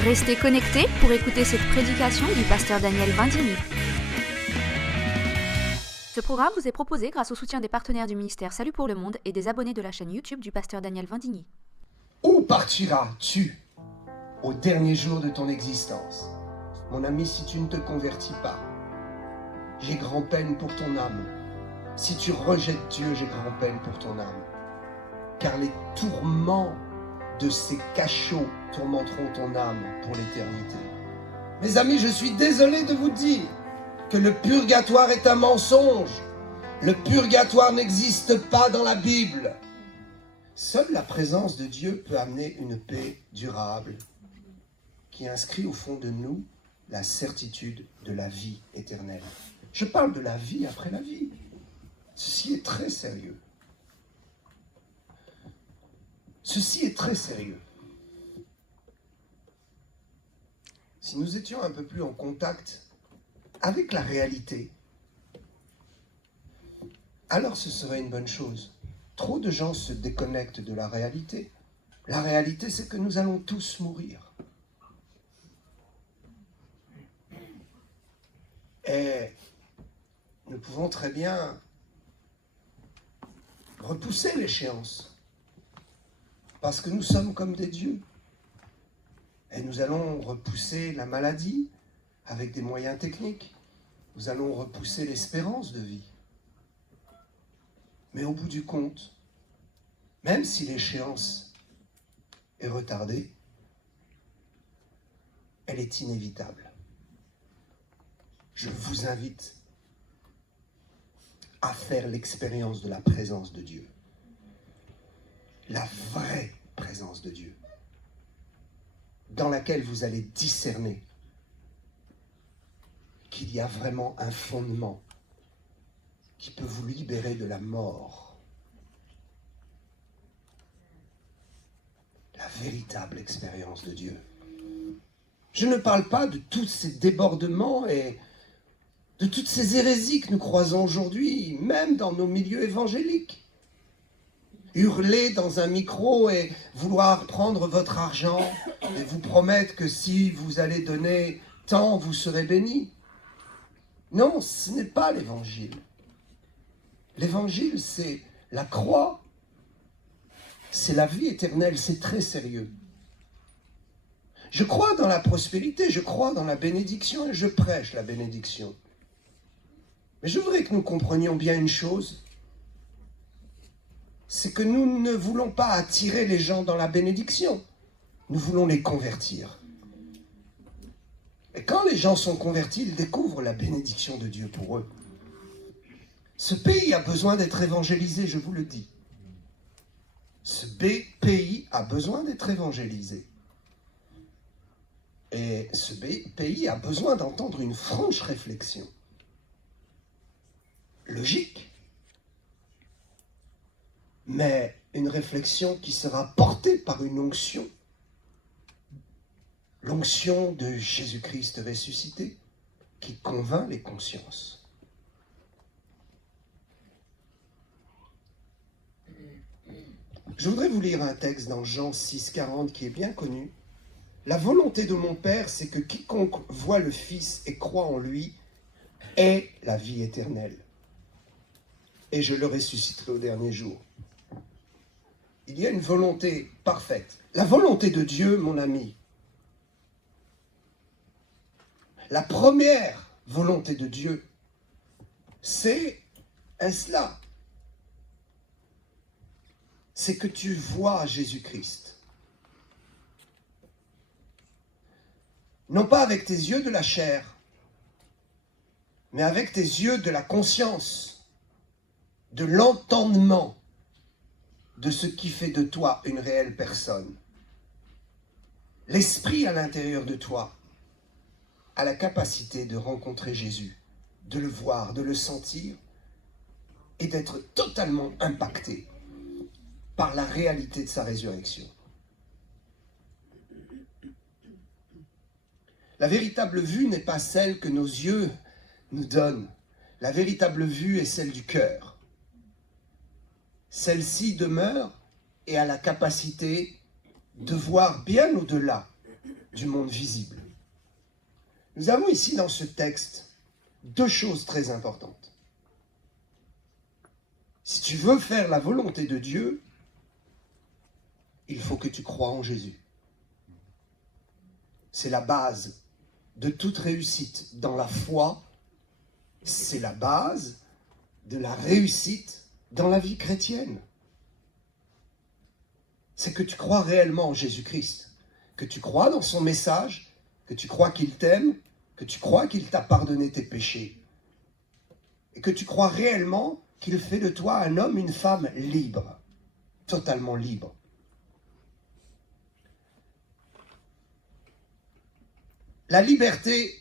Restez connectés pour écouter cette prédication du pasteur Daniel Vindigny. Ce programme vous est proposé grâce au soutien des partenaires du ministère Salut pour le Monde et des abonnés de la chaîne YouTube du pasteur Daniel Vindigny. Où partiras-tu au dernier jour de ton existence? Mon ami, si tu ne te convertis pas, j'ai grand-peine pour ton âme. Si tu rejettes Dieu, j'ai grand-peine pour ton âme. Car les tourments de ces cachots tourmenteront ton âme pour l'éternité. Mes amis, je suis désolé de vous dire que le purgatoire est un mensonge. Le purgatoire n'existe pas dans la Bible. Seule la présence de Dieu peut amener une paix durable qui inscrit au fond de nous la certitude de la vie éternelle. Je parle de la vie après la vie. Ceci est très sérieux. Ceci est très sérieux. Si nous étions un peu plus en contact avec la réalité, alors ce serait une bonne chose. Trop de gens se déconnectent de la réalité. La réalité, c'est que nous allons tous mourir. Et nous pouvons très bien repousser l'échéance. Parce que nous sommes comme des dieux. Et nous allons repousser la maladie avec des moyens techniques. Nous allons repousser l'espérance de vie. Mais au bout du compte, même si l'échéance est retardée, elle est inévitable. Je vous invite à faire l'expérience de la présence de Dieu. La vraie présence de Dieu, dans laquelle vous allez discerner qu'il y a vraiment un fondement qui peut vous libérer de la mort. La véritable expérience de Dieu. Je ne parle pas de tous ces débordements et de toutes ces hérésies que nous croisons aujourd'hui, même dans nos milieux évangéliques. Hurler dans un micro et vouloir prendre votre argent et vous promettre que si vous allez donner tant, vous serez bénis. Non, ce n'est pas l'évangile. L'évangile, c'est la croix, c'est la vie éternelle, c'est très sérieux. Je crois dans la prospérité, je crois dans la bénédiction et je prêche la bénédiction. Mais je voudrais que nous comprenions bien une chose, c'est que nous ne voulons pas attirer les gens dans la bénédiction, nous voulons les convertir. Et quand les gens sont convertis, ils découvrent la bénédiction de Dieu pour eux. Ce pays a besoin d'être évangélisé, je vous le dis. Ce pays a besoin d'être évangélisé. Et ce pays a besoin d'entendre une franche réflexion. Logique. Mais une réflexion qui sera portée par une onction. L'onction de Jésus-Christ ressuscité, qui convainc les consciences. Je voudrais vous lire un texte dans Jean 6,40 qui est bien connu. La volonté de mon Père, c'est que quiconque voit le Fils et croit en lui ait la vie éternelle. Et je le ressusciterai au dernier jour. Il y a une volonté parfaite. La volonté de Dieu, mon ami. La première volonté de Dieu, c'est cela. C'est que tu vois Jésus-Christ. Non pas avec tes yeux de la chair, mais avec tes yeux de la conscience, de l'entendement, de ce qui fait de toi une réelle personne. L'esprit à l'intérieur de toi a la capacité de rencontrer Jésus, de le voir, de le sentir et d'être totalement impacté par la réalité de sa résurrection. La véritable vue n'est pas celle que nos yeux nous donnent. La véritable vue est celle du cœur. Celle-ci demeure et a la capacité de voir bien au-delà du monde visible. Nous avons ici dans ce texte deux choses très importantes. Si tu veux faire la volonté de Dieu, il faut que tu crois en Jésus. C'est la base de toute réussite dans la foi. C'est la base de la réussite dans la vie chrétienne. C'est que tu crois réellement en Jésus-Christ, que tu crois dans son message, que tu crois qu'il t'aime, que tu crois qu'il t'a pardonné tes péchés, et que tu crois réellement qu'il fait de toi un homme, une femme libre, totalement libre. La liberté,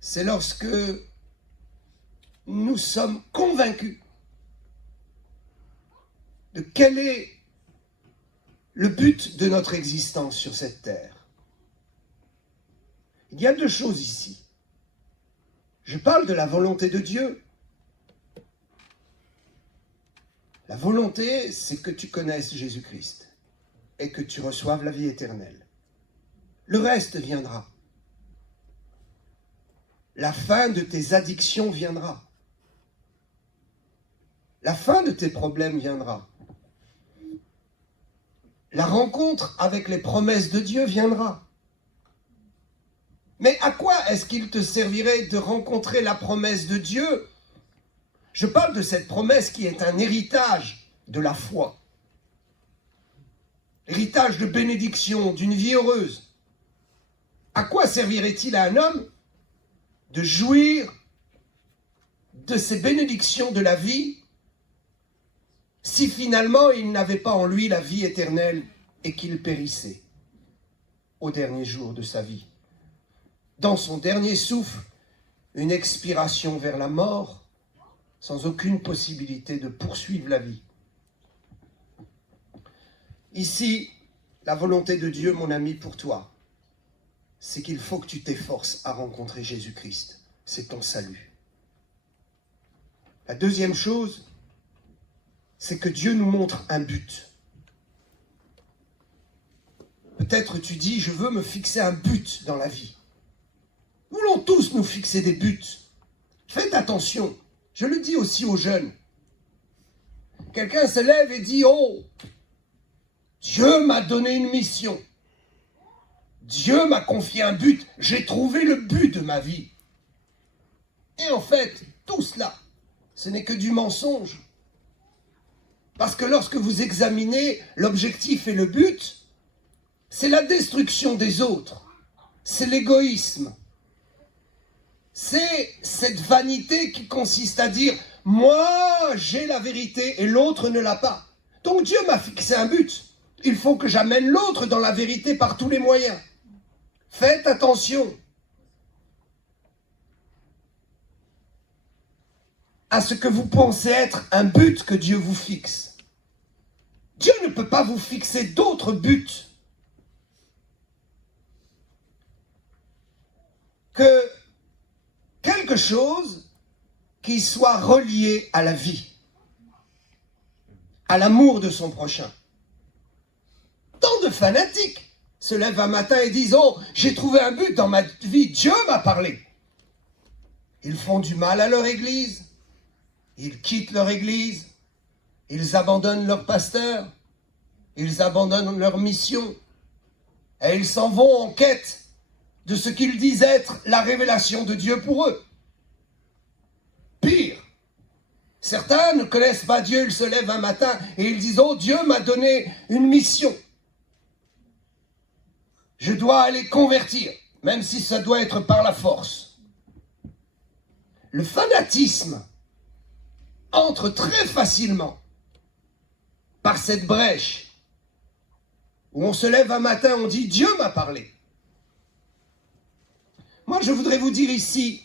c'est lorsque nous sommes convaincus de quel est le but de notre existence sur cette terre. Il y a deux choses ici. Je parle de la volonté de Dieu. La volonté, c'est que tu connaisses Jésus-Christ et que tu reçoives la vie éternelle. Le reste viendra. La fin de tes addictions viendra. La fin de tes problèmes viendra. La rencontre avec les promesses de Dieu viendra. Mais à quoi est-ce qu'il te servirait de rencontrer la promesse de Dieu? Je parle de cette promesse qui est un héritage de la foi. Héritage de bénédiction, d'une vie heureuse. À quoi servirait-il à un homme de jouir de ces bénédictions de la vie si finalement il n'avait pas en lui la vie éternelle et qu'il périssait au dernier jour de sa vie? Dans son dernier souffle, une expiration vers la mort, sans aucune possibilité de poursuivre la vie. Ici, la volonté de Dieu, mon ami, pour toi, c'est qu'il faut que tu t'efforces à rencontrer Jésus-Christ. C'est ton salut. La deuxième chose, c'est que Dieu nous montre un but. Peut-être tu dis, je veux me fixer un but dans la vie. Nous voulons tous nous fixer des buts. Faites attention, je le dis aussi aux jeunes. Quelqu'un se lève et dit, oh, Dieu m'a donné une mission. Dieu m'a confié un but. J'ai trouvé le but de ma vie. Et en fait, tout cela, ce n'est que du mensonge. Parce que lorsque vous examinez l'objectif et le but, c'est la destruction des autres. C'est l'égoïsme. C'est cette vanité qui consiste à dire « Moi, j'ai la vérité et l'autre ne l'a pas. Donc Dieu m'a fixé un but. Il faut que j'amène l'autre dans la vérité par tous les moyens. » Faites attention à ce que vous pensez être un but que Dieu vous fixe. Dieu ne peut pas vous fixer d'autres buts que quelque chose qui soit relié à la vie, à l'amour de son prochain. Tant de fanatiques se lèvent un matin et disent « Oh, j'ai trouvé un but dans ma vie, Dieu m'a parlé ». Ils font du mal à leur église, ils quittent leur église, ils abandonnent leur pasteur, ils abandonnent leur mission, et ils s'en vont en quête de ce qu'ils disent être la révélation de Dieu pour eux. Pire, certains ne connaissent pas Dieu, ils se lèvent un matin et ils disent « Oh, Dieu m'a donné une mission. Je dois aller convertir, même si ça doit être par la force. » Le fanatisme entre très facilement par cette brèche où on se lève un matin, on dit « Dieu m'a parlé ». Moi, je voudrais vous dire ici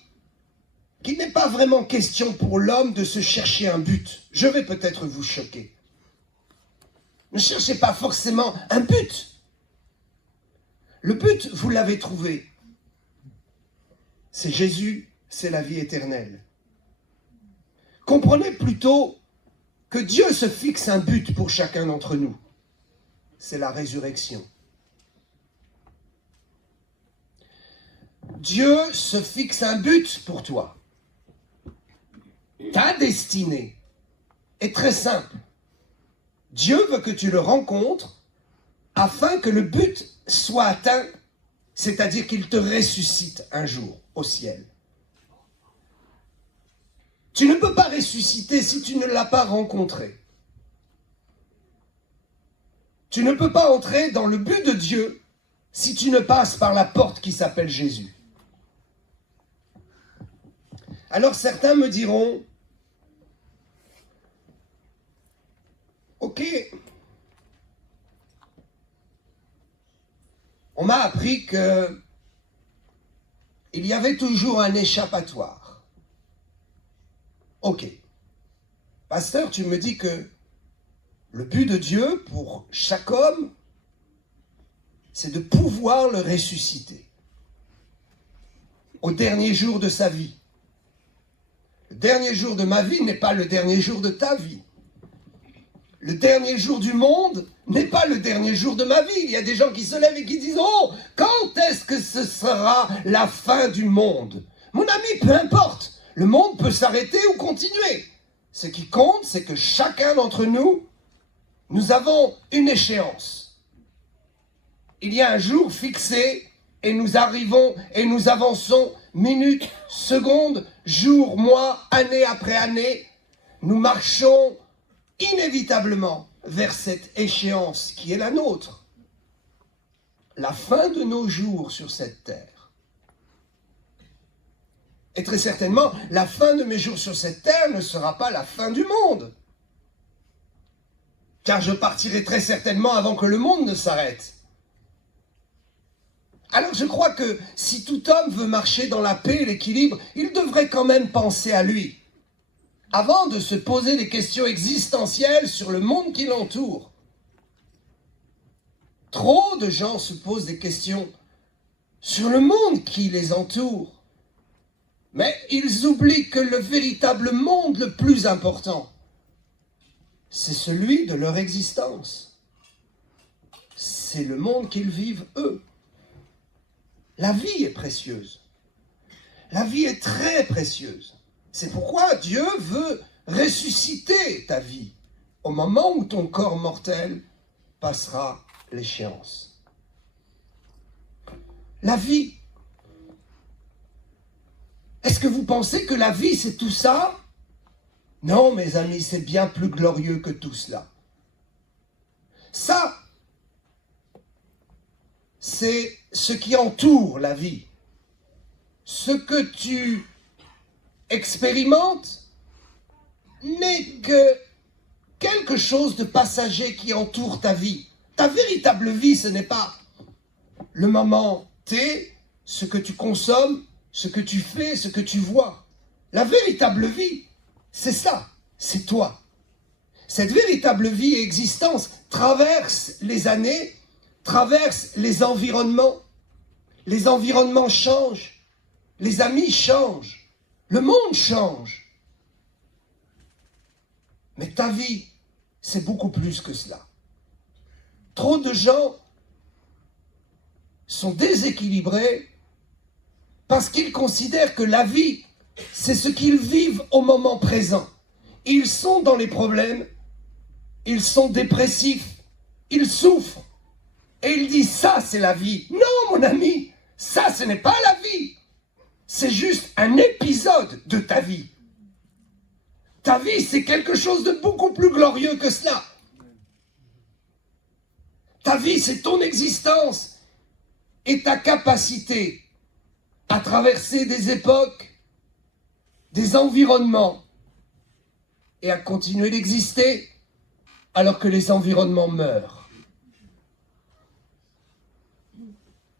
qu'il n'est pas vraiment question pour l'homme de se chercher un but. Je vais peut-être vous choquer. Ne cherchez pas forcément un but. Le but, vous l'avez trouvé. C'est Jésus, c'est la vie éternelle. Comprenez plutôt que Dieu se fixe un but pour chacun d'entre nous. c'est la résurrection. Dieu se fixe un but pour toi. Ta destinée est très simple. Dieu veut que tu le rencontres afin que le but soit atteint, c'est-à-dire qu'il te ressuscite un jour au ciel. Tu ne peux pas ressusciter si tu ne l'as pas rencontré. Tu ne peux pas entrer dans le but de Dieu si tu ne passes par la porte qui s'appelle Jésus. Alors certains me diront, ok, on m'a appris que il y avait toujours un échappatoire. Ok, pasteur, tu me dis que le but de Dieu pour chaque homme, c'est de pouvoir le ressusciter au dernier jour de sa vie. Le dernier jour de ma vie n'est pas le dernier jour de ta vie. Le dernier jour du monde n'est pas le dernier jour de ma vie. Il y a des gens qui se lèvent et qui disent « Oh, quand est-ce que ce sera la fin du monde ?» Mon ami, peu importe. Le monde peut s'arrêter ou continuer. Ce qui compte, c'est que chacun d'entre nous, nous avons une échéance. Il y a un jour fixé et nous arrivons et nous avançons minute, seconde, jour, mois, année après année. Nous marchons inévitablement vers cette échéance qui est la nôtre. La fin de nos jours sur cette terre. Et très certainement, la fin de mes jours sur cette terre ne sera pas la fin du monde. Car je partirai très certainement avant que le monde ne s'arrête. Alors je crois que si tout homme veut marcher dans la paix et l'équilibre, il devrait quand même penser à lui. Avant de se poser des questions existentielles sur le monde qui l'entoure. Trop de gens se posent des questions sur le monde qui les entoure. Mais ils oublient que le véritable monde le plus important, c'est celui de leur existence. C'est le monde qu'ils vivent eux. La vie est précieuse. La vie est très précieuse. C'est pourquoi Dieu veut ressusciter ta vie au moment où ton corps mortel passera l'échéance. La vie. Est-ce que vous pensez que la vie, c'est tout ça? Non, mes amis, c'est bien plus glorieux que tout cela. Ça, c'est ce qui entoure la vie. Ce que tu expérimente n'est que quelque chose de passager qui entoure ta vie. Ta véritable vie, ce n'est pas le moment T, ce que tu consommes, ce que tu fais, ce que tu vois. La véritable vie, c'est ça, c'est toi. Cette véritable vie et existence traverse les années, traverse les environnements. Les environnements changent, les amis changent. Le monde change. Mais ta vie, c'est beaucoup plus que cela. Trop de gens sont déséquilibrés parce qu'ils considèrent que la vie, c'est ce qu'ils vivent au moment présent. Ils sont dans les problèmes, ils sont dépressifs, ils souffrent. Et ils disent, ça c'est la vie. Non mon ami, ça ce n'est pas la vie. C'est juste un épisode de ta vie. Ta vie, c'est quelque chose de beaucoup plus glorieux que cela. Ta vie, c'est ton existence et ta capacité à traverser des époques, des environnements et à continuer d'exister alors que les environnements meurent.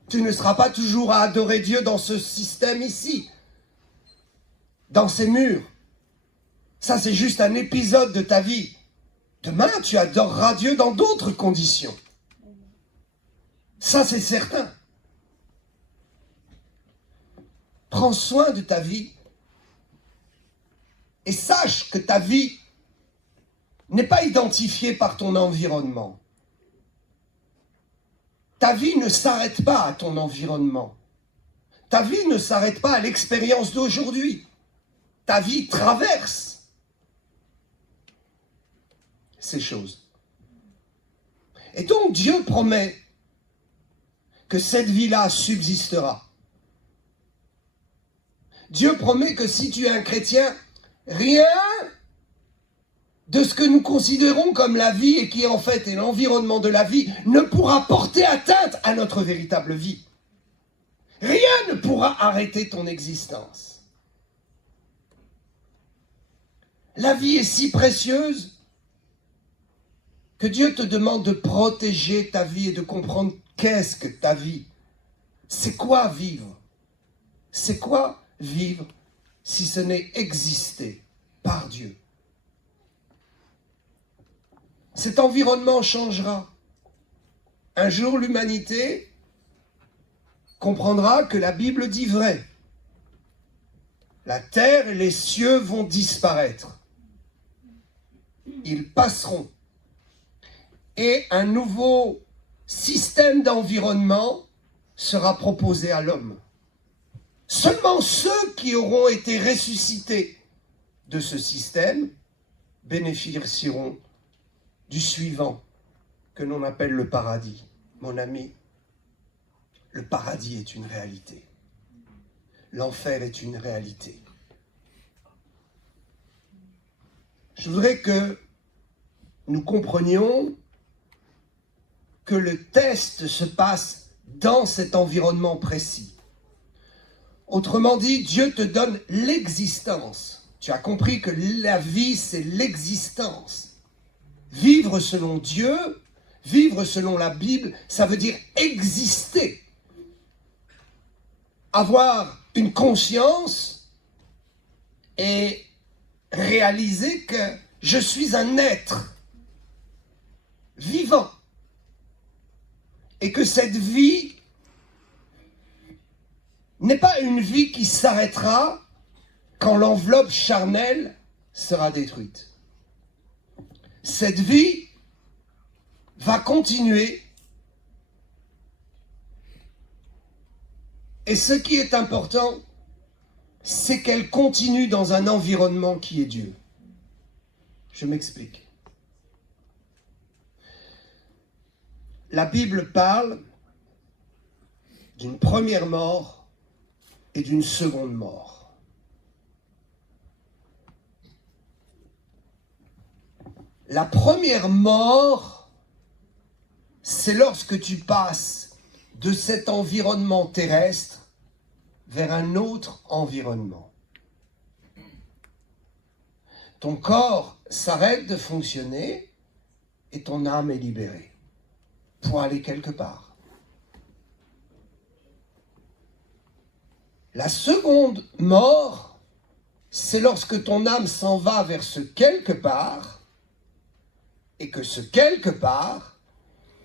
Tu ne seras pas toujours à adorer Dieu dans ce système ici, dans ces murs. Ça, c'est juste un épisode de ta vie. Demain, tu adoreras Dieu dans d'autres conditions. Ça, c'est certain. Prends soin de ta vie et sache que ta vie n'est pas identifiée par ton environnement. Ta vie ne s'arrête pas à ton environnement. Ta vie ne s'arrête pas à l'expérience d'aujourd'hui. Ta vie traverse ces choses. Et donc Dieu promet que cette vie-là subsistera. Dieu promet que si tu es un chrétien, rien de ce que nous considérons comme la vie et qui en fait est l'environnement de la vie ne pourra porter atteinte à notre véritable vie. Rien ne pourra arrêter ton existence. La vie est si précieuse que Dieu te demande de protéger ta vie et de comprendre qu'est-ce que ta vie. C'est quoi vivre? C'est quoi vivre si ce n'est exister par Dieu? Cet environnement changera. Un jour, l'humanité comprendra que la Bible dit vrai. La terre et les cieux vont disparaître. Ils passeront. Et un nouveau système d'environnement sera proposé à l'homme. Seulement ceux qui auront été ressuscités de ce système bénéficieront du suivant, que l'on appelle le paradis. Mon ami, le paradis est une réalité. L'enfer est une réalité. Je voudrais que nous comprenions que le test se passe dans cet environnement précis. Autrement dit, Dieu te donne l'existence. Tu as compris que la vie, c'est l'existence. Vivre selon Dieu, vivre selon la Bible, ça veut dire exister. Avoir une conscience et réaliser que je suis un être vivant. Et que cette vie n'est pas une vie qui s'arrêtera quand l'enveloppe charnelle sera détruite. Cette vie va continuer. Et ce qui est important, c'est qu'elle continue dans un environnement qui est Dieu. Je m'explique. La Bible parle d'une première mort et d'une seconde mort. La première mort, c'est lorsque tu passes de cet environnement terrestre vers un autre environnement. Ton corps s'arrête de fonctionner et ton âme est libérée pour aller quelque part. La seconde mort, c'est lorsque ton âme s'en va vers ce quelque part et que ce quelque part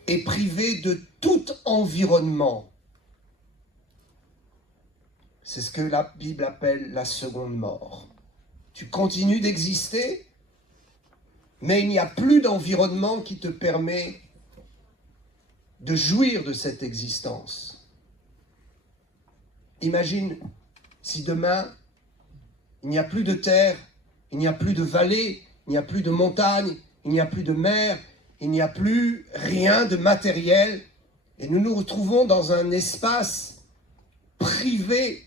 est privé de tout environnement. C'est ce que la Bible appelle la seconde mort. Tu continues d'exister, mais il n'y a plus d'environnement qui te permet de jouir de cette existence. Imagine si demain, il n'y a plus de terre, il n'y a plus de vallée, il n'y a plus de montagne, il n'y a plus de mer, il n'y a plus rien de matériel, et nous nous retrouvons dans un espace privé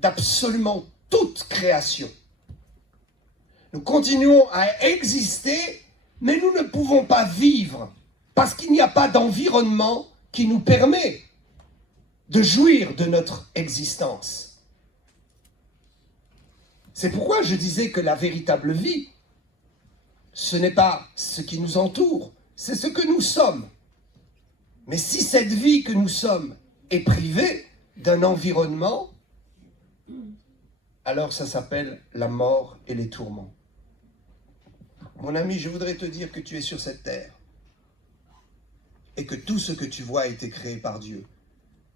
d'absolument toute création. Nous continuons à exister, mais nous ne pouvons pas vivre, parce qu'il n'y a pas d'environnement qui nous permet de jouir de notre existence. C'est pourquoi je disais que la véritable vie, ce n'est pas ce qui nous entoure, c'est ce que nous sommes. Mais si cette vie que nous sommes est privée d'un environnement, alors ça s'appelle la mort et les tourments. Mon ami, je voudrais te dire que tu es sur cette terre et que tout ce que tu vois a été créé par Dieu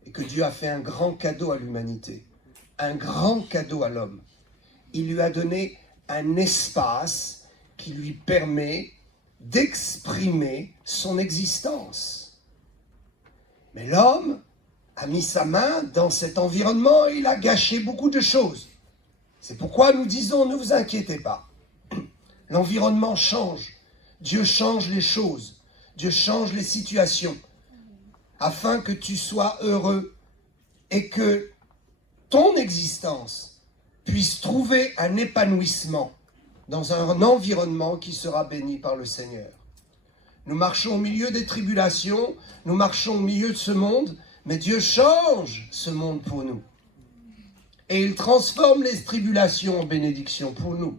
et que Dieu a fait un grand cadeau à l'humanité, un grand cadeau à l'homme. Il lui a donné un espace qui lui permet d'exprimer son existence. Mais l'homme a mis sa main dans cet environnement et il a gâché beaucoup de choses. C'est pourquoi nous disons, ne vous inquiétez pas. L'environnement change. Dieu change les choses. Dieu change les situations. Afin que tu sois heureux et que ton existence puisse trouver un épanouissement dans un environnement qui sera béni par le Seigneur. Nous marchons au milieu des tribulations, nous marchons au milieu de ce monde, mais Dieu change ce monde pour nous. Et il transforme les tribulations en bénédictions pour nous.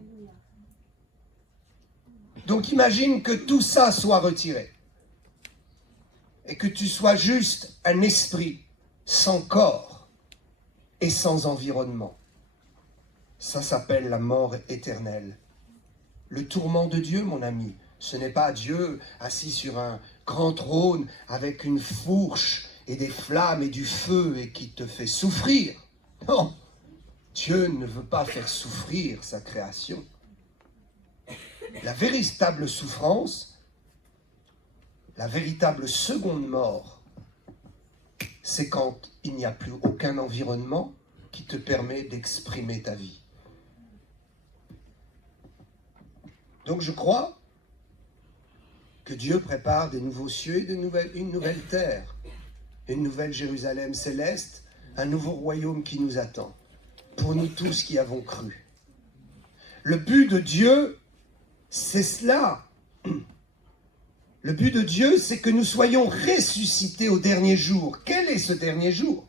Donc imagine que tout ça soit retiré. Et que tu sois juste un esprit sans corps et sans environnement. Ça s'appelle la mort éternelle. Le tourment de Dieu, mon ami, ce n'est pas Dieu assis sur un grand trône avec une fourche et des flammes et du feu et qui te fait souffrir. Non, Dieu ne veut pas faire souffrir sa création. La véritable souffrance, la véritable seconde mort, c'est quand il n'y a plus aucun environnement qui te permet d'exprimer ta vie. Donc je crois que Dieu prépare des nouveaux cieux et une nouvelle terre, une nouvelle Jérusalem céleste, un nouveau royaume qui nous attend, pour nous tous qui avons cru. Le but de Dieu, c'est cela. Le but de Dieu, c'est que nous soyons ressuscités au dernier jour. Quel est ce dernier jour?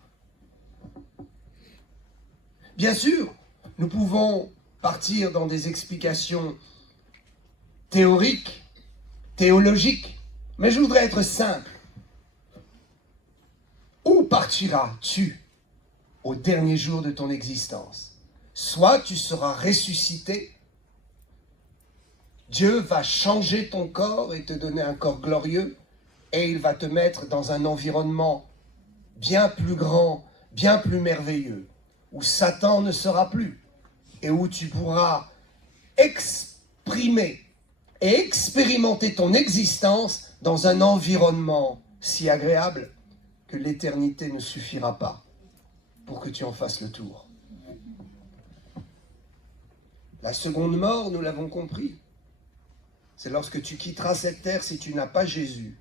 Bien sûr, nous pouvons partir dans des explications théoriques, théologiques, mais je voudrais être simple. Où partiras-tu au dernier jour de ton existence? Soit tu seras ressuscité, Dieu va changer ton corps et te donner un corps glorieux, et il va te mettre dans un environnement bien plus grand, bien plus merveilleux, où Satan ne sera plus, et où tu pourras exprimer et expérimenter ton existence dans un environnement si agréable que l'éternité ne suffira pas pour que tu en fasses le tour. La seconde mort, nous l'avons compris, c'est lorsque tu quitteras cette terre si tu n'as pas Jésus.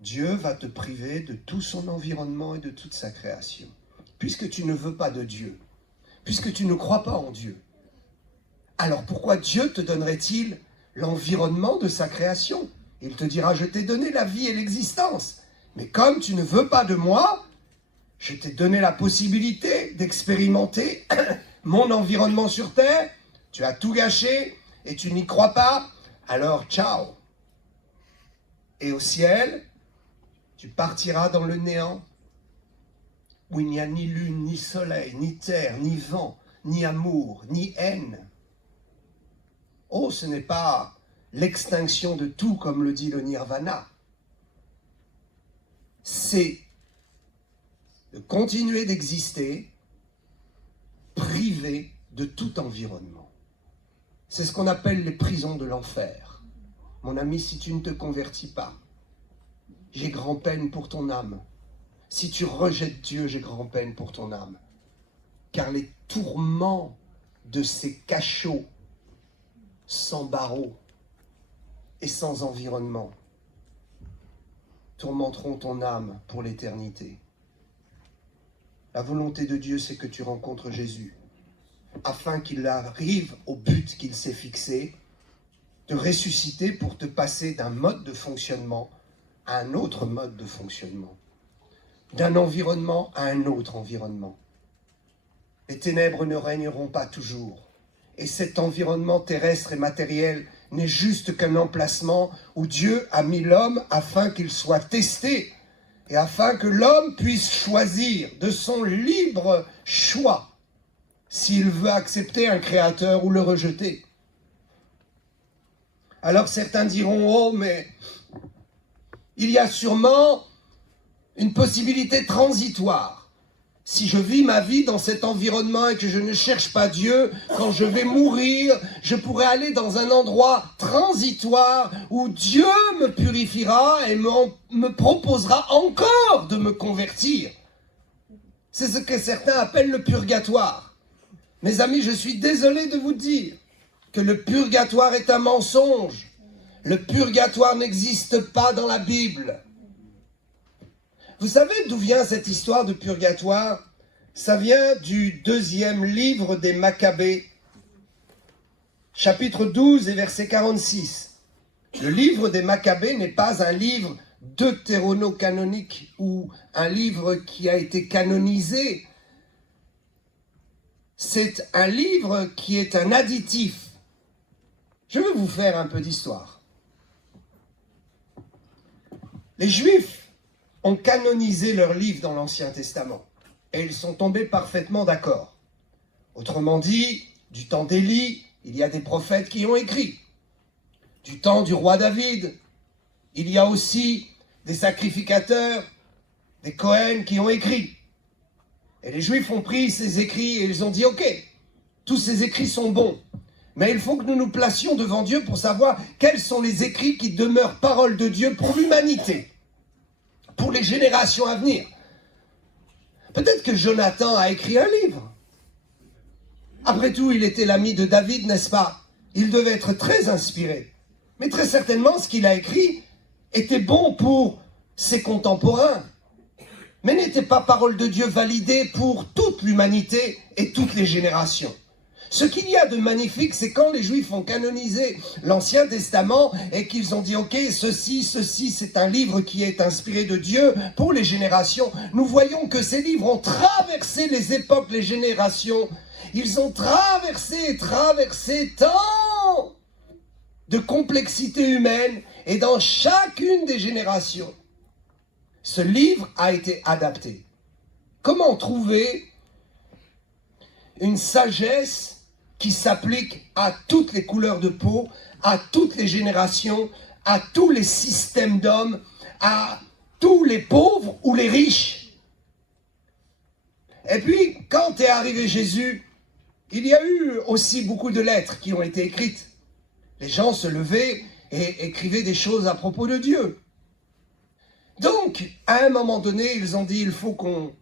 Dieu va te priver de tout son environnement et de toute sa création. Puisque tu ne veux pas de Dieu, puisque tu ne crois pas en Dieu, alors pourquoi Dieu te donnerait-il l'environnement de sa création? Il te dira, je t'ai donné la vie et l'existence, mais comme tu ne veux pas de moi, je t'ai donné la possibilité d'expérimenter mon environnement sur terre, tu as tout gâché et tu n'y crois pas, alors ciao. Et au ciel, tu partiras dans le néant, où il n'y a ni lune, ni soleil, ni terre, ni vent, ni amour, ni haine. Oh, ce n'est pas l'extinction de tout, comme le dit le nirvana. C'est de continuer d'exister, privé de tout environnement. C'est ce qu'on appelle les prisons de l'enfer. Mon ami, si tu ne te convertis pas, j'ai grand-peine pour ton âme. Si tu rejettes Dieu, j'ai grand-peine pour ton âme. Car les tourments de ces cachots sans barreaux et sans environnement tourmenteront ton âme pour l'éternité. La volonté de Dieu, c'est que tu rencontres Jésus, afin qu'il arrive au but qu'il s'est fixé, de ressusciter pour te passer d'un mode de fonctionnement à un autre mode de fonctionnement, d'un environnement à un autre environnement. Les ténèbres ne régneront pas toujours. Et cet environnement terrestre et matériel n'est juste qu'un emplacement où Dieu a mis l'homme afin qu'il soit testé et afin que l'homme puisse choisir de son libre choix s'il veut accepter un créateur ou le rejeter. Alors certains diront, oh mais il y a sûrement une possibilité transitoire. Si je vis ma vie dans cet environnement et que je ne cherche pas Dieu, quand je vais mourir, je pourrai aller dans un endroit transitoire où Dieu me purifiera et me proposera encore de me convertir. C'est ce que certains appellent le purgatoire. Mes amis, je suis désolé de vous dire que le purgatoire est un mensonge. Le purgatoire n'existe pas dans la Bible. Vous savez d'où vient cette histoire de purgatoire? Ça vient du 2e livre des Maccabées, chapitre 12 et verset 46. Le livre des Maccabées n'est pas un livre deutérono-canonique ou un livre qui a été canonisé. C'est un livre qui est un additif. Je vais vous faire un peu d'histoire. Les Juifs ont canonisé leurs livres dans l'Ancien Testament. Et ils sont tombés parfaitement d'accord. Autrement dit, du temps d'Élie, il y a des prophètes qui ont écrit. Du temps du roi David, il y a aussi des sacrificateurs, des Cohen qui ont écrit. Et les Juifs ont pris ces écrits et ils ont dit, ok, tous ces écrits sont bons. Mais il faut que nous nous placions devant Dieu pour savoir quels sont les écrits qui demeurent parole de Dieu pour l'humanité, pour les générations à venir. Peut-être que Jonathan a écrit un livre. Après tout, il était l'ami de David, n'est-ce pas? Il devait être très inspiré. Mais très certainement, ce qu'il a écrit était bon pour ses contemporains, mais n'était pas parole de Dieu validée pour toute l'humanité et toutes les générations. Ce qu'il y a de magnifique, c'est quand les Juifs ont canonisé l'Ancien Testament et qu'ils ont dit, ok, ceci, c'est un livre qui est inspiré de Dieu pour les générations. Nous voyons que ces livres ont traversé les époques, les générations. Ils ont traversé tant de complexité humaine et dans chacune des générations, ce livre a été adapté. Comment trouver une sagesse qui s'applique à toutes les couleurs de peau, à toutes les générations, à tous les systèmes d'hommes, à tous les pauvres ou les riches? Et puis, quand est arrivé Jésus, il y a eu aussi beaucoup de lettres qui ont été écrites. Les gens se levaient et écrivaient des choses à propos de Dieu. Donc, à un moment donné, ils ont dit, il faut qu'on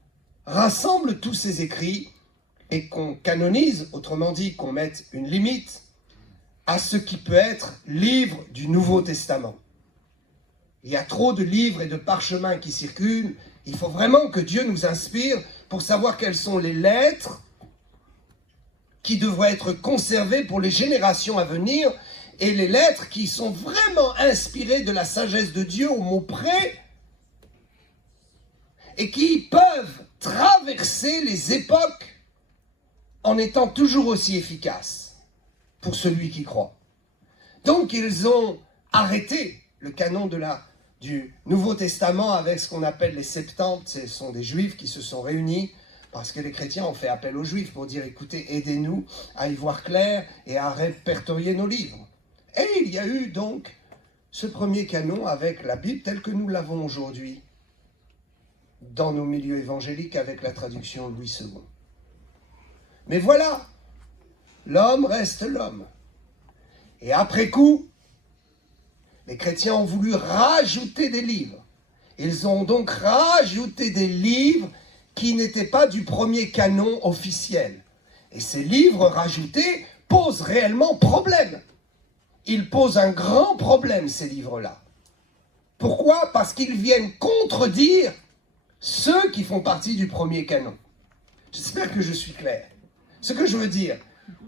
rassemble tous ces écrits et qu'on canonise, autrement dit qu'on mette une limite à ce qui peut être livre du Nouveau Testament. Il y a trop de livres et de parchemins qui circulent. Il faut vraiment que Dieu nous inspire pour savoir quelles sont les lettres qui devraient être conservées pour les générations à venir et les lettres qui sont vraiment inspirées de la sagesse de Dieu au mot près et qui peuvent traverser les époques en étant toujours aussi efficaces pour celui qui croit. Donc ils ont arrêté le canon du Nouveau Testament avec ce qu'on appelle les Septante. Ce sont des Juifs qui se sont réunis parce que les chrétiens ont fait appel aux Juifs pour dire, écoutez, aidez-nous à y voir clair et à répertorier nos livres. Et il y a eu donc ce premier canon avec la Bible telle que nous l'avons aujourd'hui dans nos milieux évangéliques avec la traduction Louis II. Mais voilà, l'homme reste l'homme. Et après coup, les chrétiens ont voulu rajouter des livres. Ils ont donc rajouté des livres qui n'étaient pas du premier canon officiel. Et ces livres rajoutés posent réellement problème. Ils posent un grand problème, ces livres-là. Pourquoi? Parce qu'ils viennent contredire ceux qui font partie du premier canon. J'espère que je suis clair. Ce que je veux dire,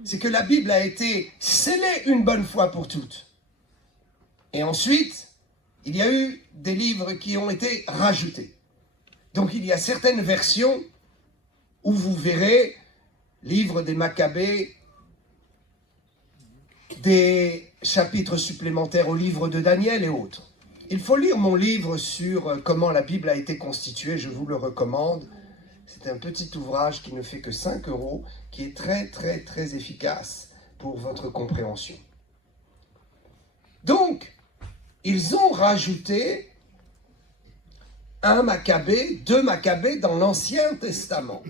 c'est que la Bible a été scellée une bonne fois pour toutes. Et ensuite, il y a eu des livres qui ont été rajoutés. Donc il y a certaines versions où vous verrez livre des Maccabées, des chapitres supplémentaires au livre de Daniel et autres. Il faut lire mon livre sur comment la Bible a été constituée, je vous le recommande. C'est un petit ouvrage qui ne fait que 5 €, qui est très efficace pour votre compréhension. Donc, ils ont rajouté 1 Maccabée, 2 Maccabée dans l'Ancien Testament.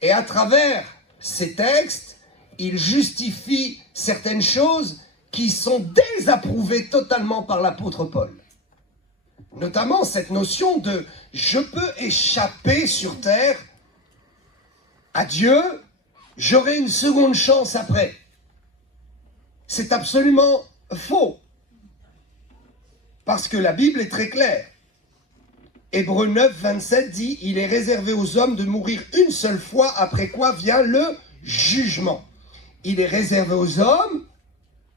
Et à travers ces textes, il justifie certaines choses qui sont désapprouvées totalement par l'apôtre Paul. Notamment cette notion de « je peux échapper sur terre à Dieu, j'aurai une seconde chance après ». C'est absolument faux. Parce que la Bible est très claire. Hébreux 9, 27 dit « Il est réservé aux hommes de mourir une seule fois, après quoi vient le jugement. » Il est réservé aux hommes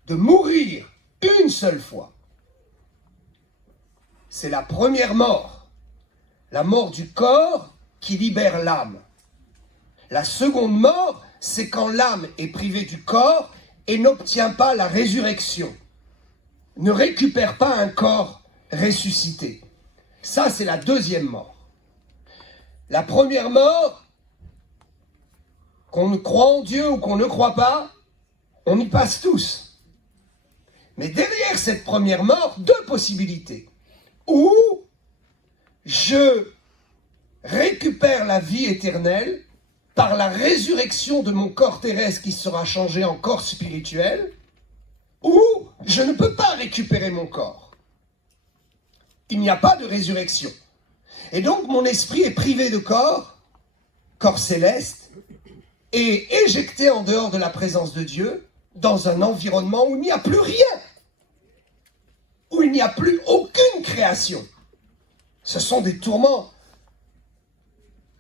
de mourir une seule fois. C'est la première mort, la mort du corps qui libère l'âme. La seconde mort, c'est quand l'âme est privée du corps et n'obtient pas la résurrection, ne récupère pas un corps ressuscité. Ça, c'est la deuxième mort. La première mort, qu'on croit en Dieu ou qu'on ne croit pas, on y passe tous. Mais derrière cette première mort, deux possibilités. Ou je récupère la vie éternelle par la résurrection de mon corps terrestre qui sera changé en corps spirituel, ou je ne peux pas récupérer mon corps. Il n'y a pas de résurrection. Et donc mon esprit est privé de corps, corps céleste, et éjecté en dehors de la présence de Dieu, dans un environnement où il n'y a plus rien, où il n'y a plus aucune création. Ce sont des tourments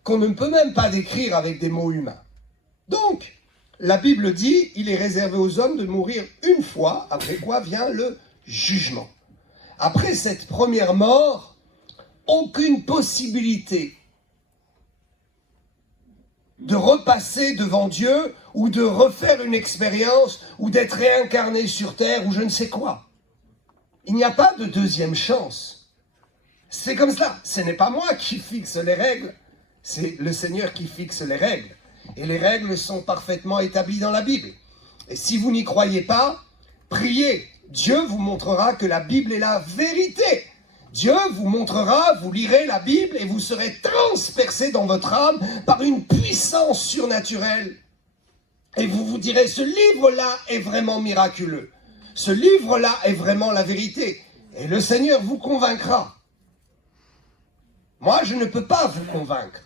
qu'on ne peut même pas décrire avec des mots humains. Donc, la Bible dit, il est réservé aux hommes de mourir une fois, après quoi vient le jugement. Après cette première mort, aucune possibilité de repasser devant Dieu ou de refaire une expérience ou d'être réincarné sur terre ou je ne sais quoi. Il n'y a pas de deuxième chance. C'est comme cela. Ce n'est pas moi qui fixe les règles, c'est le Seigneur qui fixe les règles. Et les règles sont parfaitement établies dans la Bible. Et si vous n'y croyez pas, priez. Dieu vous montrera que la Bible est la vérité. Dieu vous montrera, vous lirez la Bible et vous serez transpercé dans votre âme par une puissance surnaturelle. Et vous vous direz, ce livre-là est vraiment miraculeux. Ce livre-là est vraiment la vérité. Et le Seigneur vous convaincra. Moi, je ne peux pas vous convaincre.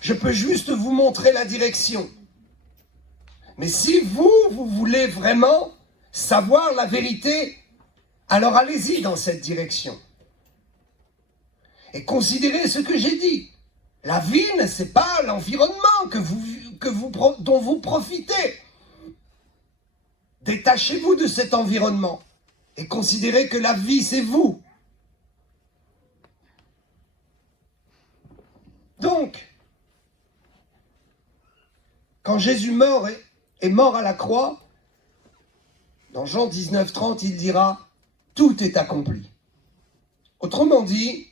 Je peux juste vous montrer la direction. Mais si vous voulez vraiment savoir la vérité, alors allez-y dans cette direction. Et considérez ce que j'ai dit. La vie, ce n'est pas l'environnement dont vous profitez. Détachez-vous de cet environnement et considérez que la vie, c'est vous. Donc, quand Jésus est mort à la croix, dans Jean 19, 30, il dira « Tout est accompli ». Autrement dit,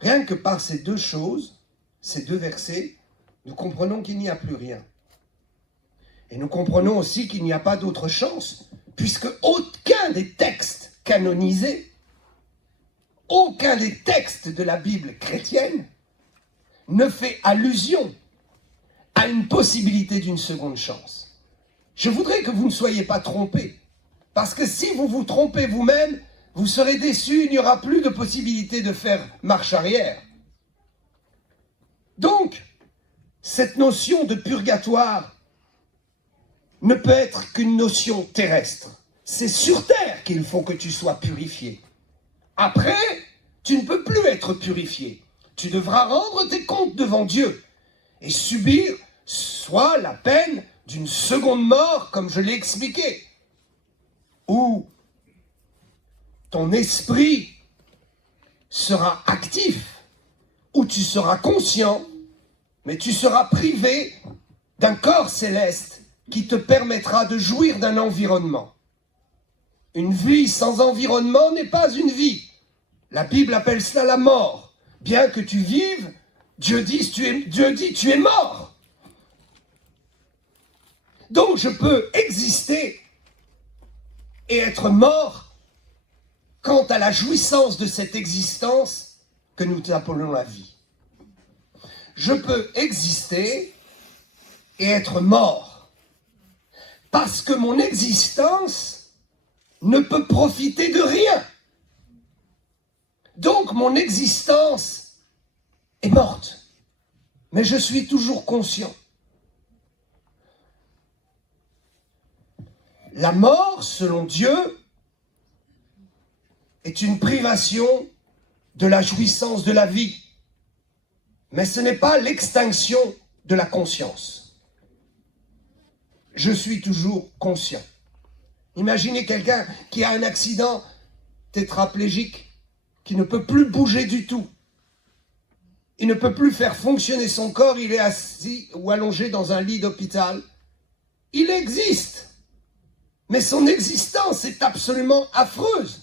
rien que par ces deux choses, ces deux versets, nous comprenons qu'il n'y a plus rien. Et nous comprenons aussi qu'il n'y a pas d'autre chance, puisque aucun des textes canonisés, aucun des textes de la Bible chrétienne ne fait allusion à une possibilité d'une seconde chance. Je voudrais que vous ne soyez pas trompés, parce que si vous vous trompez vous-même, vous serez déçus, il n'y aura plus de possibilité de faire marche arrière. Donc, cette notion de purgatoire ne peut être qu'une notion terrestre. C'est sur terre qu'il faut que tu sois purifié. Après, tu ne peux plus être purifié. Tu devras rendre tes comptes devant Dieu et subir soit la peine d'une seconde mort, comme je l'ai expliqué, ou ton esprit sera actif, ou tu seras conscient, mais tu seras privé d'un corps céleste qui te permettra de jouir d'un environnement. Une vie sans environnement n'est pas une vie. La Bible appelle cela la mort. Bien que tu vives, Dieu dit tu es mort. Donc je peux exister et être mort quant à la jouissance de cette existence que nous appelons la vie. Je peux exister et être mort, parce que mon existence ne peut profiter de rien. Donc mon existence est morte, mais je suis toujours conscient. La mort, selon Dieu, est une privation de la jouissance de la vie, mais ce n'est pas l'extinction de la conscience. Je suis toujours conscient. Imaginez quelqu'un qui a un accident tétraplégique, qui ne peut plus bouger du tout. Il ne peut plus faire fonctionner son corps, il est assis ou allongé dans un lit d'hôpital. Il existe, mais son existence est absolument affreuse,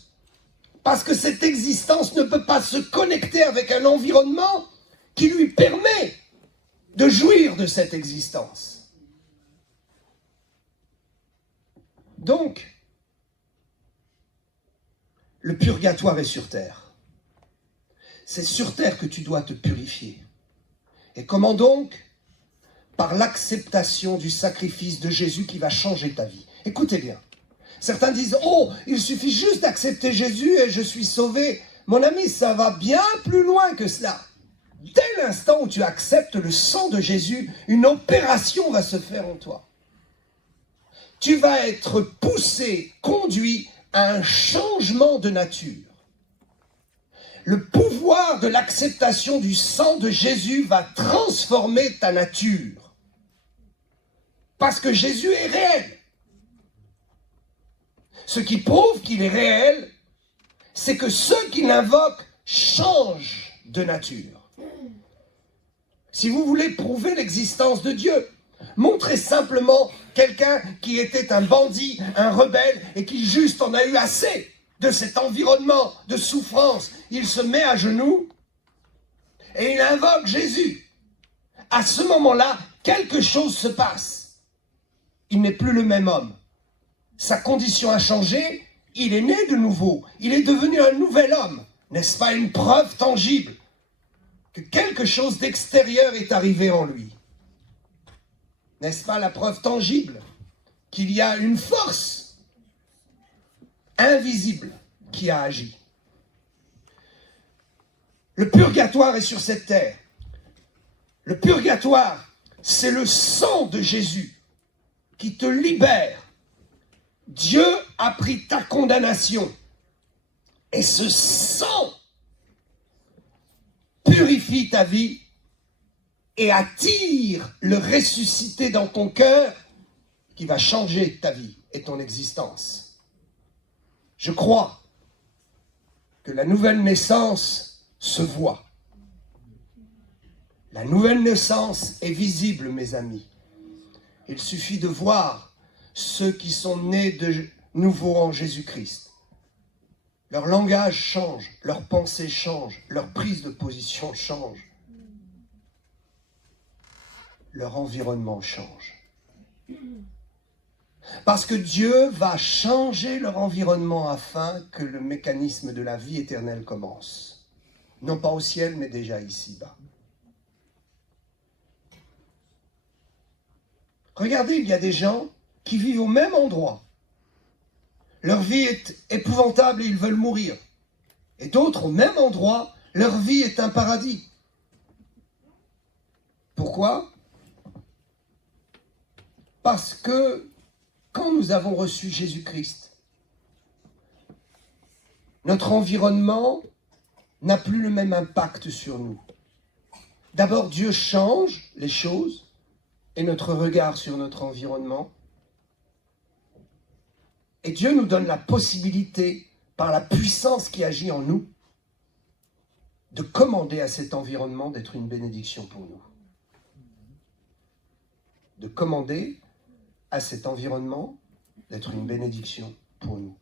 parce que cette existence ne peut pas se connecter avec un environnement qui lui permet de jouir de cette existence. Donc, le purgatoire est sur terre. C'est sur terre que tu dois te purifier. Et comment donc? Par l'acceptation du sacrifice de Jésus qui va changer ta vie. Écoutez bien. Certains disent, oh, il suffit juste d'accepter Jésus et je suis sauvé. Mon ami, ça va bien plus loin que cela. Dès l'instant où tu acceptes le sang de Jésus, une opération va se faire en toi. Tu vas être poussé, conduit à un changement de nature. Le pouvoir de l'acceptation du sang de Jésus va transformer ta nature. Parce que Jésus est réel. Ce qui prouve qu'il est réel, c'est que ceux qui l'invoquent changent de nature. Si vous voulez prouver l'existence de Dieu, montrez simplement quelqu'un qui était un bandit, un rebelle, et qui juste en a eu assez de cet environnement de souffrance. Il se met à genoux et il invoque Jésus. À ce moment-là, quelque chose se passe. Il n'est plus le même homme. Sa condition a changé, il est né de nouveau. Il est devenu un nouvel homme. N'est-ce pas une preuve tangible que quelque chose d'extérieur est arrivé en lui? N'est-ce pas la preuve tangible qu'il y a une force invisible qui a agi? Le purgatoire est sur cette terre. Le purgatoire, c'est le sang de Jésus qui te libère. Dieu a pris ta condamnation. Et ce sang purifie ta vie et attire le ressuscité dans ton cœur qui va changer ta vie et ton existence. Je crois que la nouvelle naissance se voit. La nouvelle naissance est visible, mes amis. Il suffit de voir ceux qui sont nés de nouveau en Jésus-Christ. Leur langage change, leur pensée change, leur prise de position change. Leur environnement change. Parce que Dieu va changer leur environnement afin que le mécanisme de la vie éternelle commence. Non pas au ciel, mais déjà ici-bas. Regardez, il y a des gens qui vivent au même endroit. Leur vie est épouvantable et ils veulent mourir. Et d'autres, au même endroit, leur vie est un paradis. Pourquoi? Parce que quand nous avons reçu Jésus-Christ, notre environnement n'a plus le même impact sur nous. D'abord, Dieu change les choses et notre regard sur notre environnement. Et Dieu nous donne la possibilité, par la puissance qui agit en nous, de commander à cet environnement d'être une bénédiction pour nous. De commander à cet environnement d'être une bénédiction pour nous.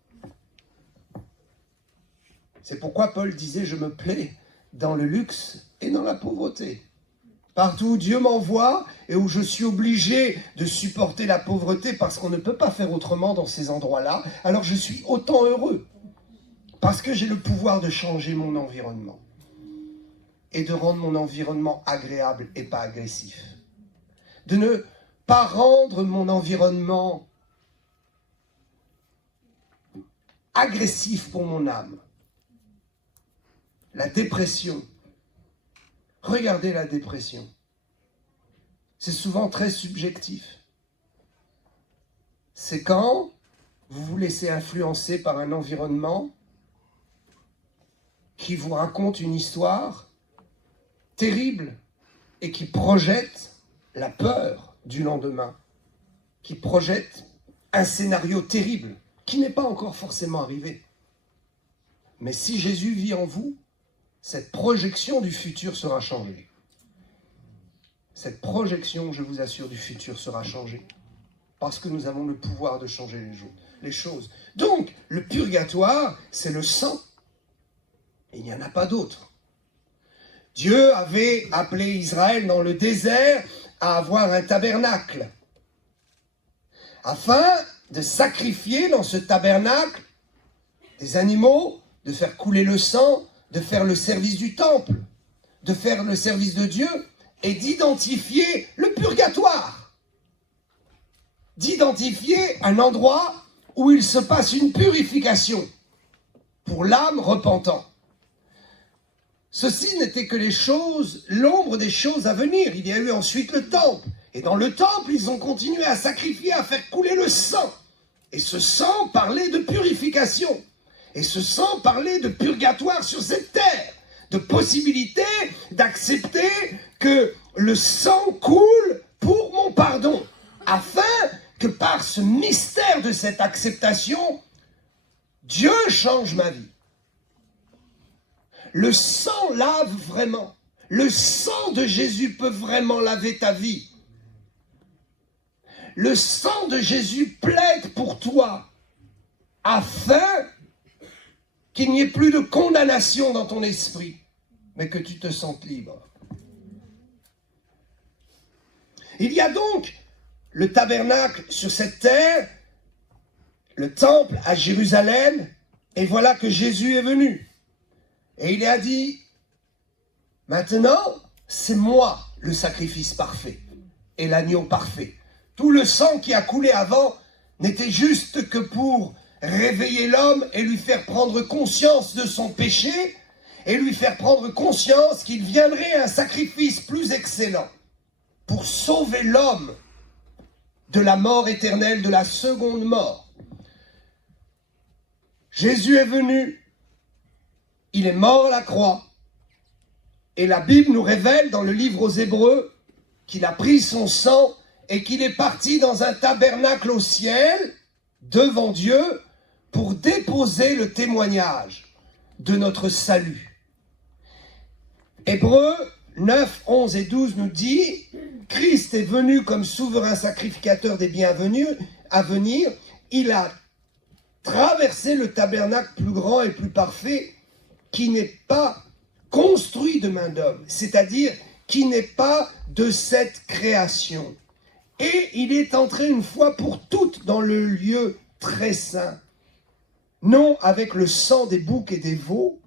C'est pourquoi Paul disait « Je me plais dans le luxe et dans la pauvreté ». Partout où Dieu m'envoie et où je suis obligé de supporter la pauvreté parce qu'on ne peut pas faire autrement dans ces endroits-là, alors je suis autant heureux. Parce que j'ai le pouvoir de changer mon environnement et de rendre mon environnement agréable et pas agressif. De ne pas rendre mon environnement agressif pour mon âme. La dépression. Regardez la dépression. C'est souvent très subjectif. C'est quand vous vous laissez influencer par un environnement qui vous raconte une histoire terrible et qui projette la peur du lendemain, qui projette un scénario terrible qui n'est pas encore forcément arrivé. Mais si Jésus vit en vous, cette projection du futur sera changée. Cette projection, je vous assure, du futur sera changée. Parce que nous avons le pouvoir de changer les choses. Donc, le purgatoire, c'est le sang. Et il n'y en a pas d'autre. Dieu avait appelé Israël dans le désert à avoir un tabernacle. Afin de sacrifier dans ce tabernacle des animaux, de faire couler le sang, de faire le service du temple, de faire le service de Dieu et d'identifier le purgatoire. D'identifier un endroit où il se passe une purification pour l'âme repentant. Ceci n'était que les choses, l'ombre des choses à venir. Il y a eu ensuite le temple. Et dans le temple, ils ont continué à sacrifier, à faire couler le sang. Et ce sang parlait de purification. Et ce sang parlait de purgatoire sur cette terre. De possibilité d'accepter que le sang coule pour mon pardon. Afin que par ce mystère de cette acceptation, Dieu change ma vie. Le sang lave vraiment. Le sang de Jésus peut vraiment laver ta vie. Le sang de Jésus plaide pour toi afin qu'il n'y ait plus de condamnation dans ton esprit, mais que tu te sentes libre. Il y a donc le tabernacle sur cette terre, le temple à Jérusalem, et voilà que Jésus est venu. Et il a dit, maintenant, c'est moi le sacrifice parfait et l'agneau parfait. Tout le sang qui a coulé avant n'était juste que pour réveiller l'homme et lui faire prendre conscience de son péché et lui faire prendre conscience qu'il viendrait un sacrifice plus excellent pour sauver l'homme de la mort éternelle, de la seconde mort. Jésus est venu. Il est mort à la croix. Et la Bible nous révèle dans le livre aux Hébreux qu'il a pris son sang et qu'il est parti dans un tabernacle au ciel, devant Dieu, pour déposer le témoignage de notre salut. Hébreux 9, 11 et 12 nous dit « Christ est venu comme souverain sacrificateur des bienvenus à venir. Il a traversé le tabernacle plus grand et plus parfait, qui n'est pas construit de main d'homme, c'est-à-dire qui n'est pas de cette création. Et il est entré une fois pour toutes dans le lieu très saint, non avec le sang des boucs et des veaux,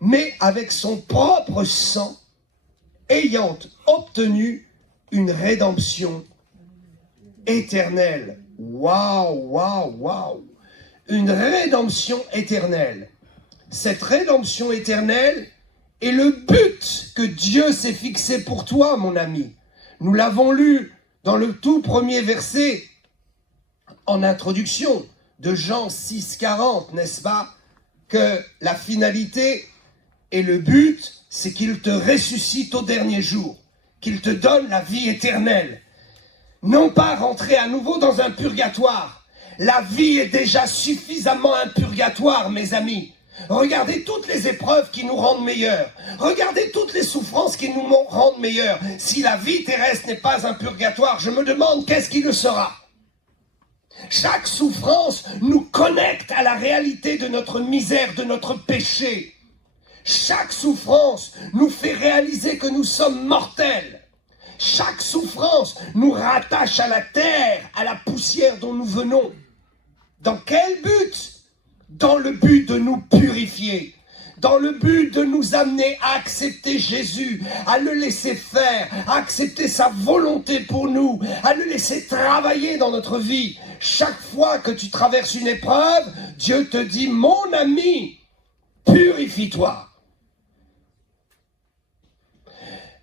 mais avec son propre sang, ayant obtenu une rédemption éternelle. Waouh, waouh, waouh! Une rédemption éternelle. Cette rédemption éternelle est le but que Dieu s'est fixé pour toi, mon ami. Nous l'avons lu dans le tout premier verset en introduction de Jean 6, 40, n'est-ce pas? Que la finalité et le but, c'est qu'il te ressuscite au dernier jour, qu'il te donne la vie éternelle. Non pas rentrer à nouveau dans un purgatoire. La vie est déjà suffisamment un purgatoire, mes amis. Regardez toutes les épreuves qui nous rendent meilleurs. Regardez toutes les souffrances qui nous rendent meilleurs. Si la vie terrestre n'est pas un purgatoire, je me demande qu'est-ce qui le sera. Chaque souffrance nous connecte à la réalité de notre misère, de notre péché. Chaque souffrance nous fait réaliser que nous sommes mortels. Chaque souffrance nous rattache à la terre, à la poussière dont nous venons. Dans quel but? dans le but de nous purifier, dans le but de nous amener à accepter Jésus, à le laisser faire, à accepter sa volonté pour nous, à le laisser travailler dans notre vie. Chaque fois que tu traverses une épreuve, Dieu te dit, mon ami, purifie-toi.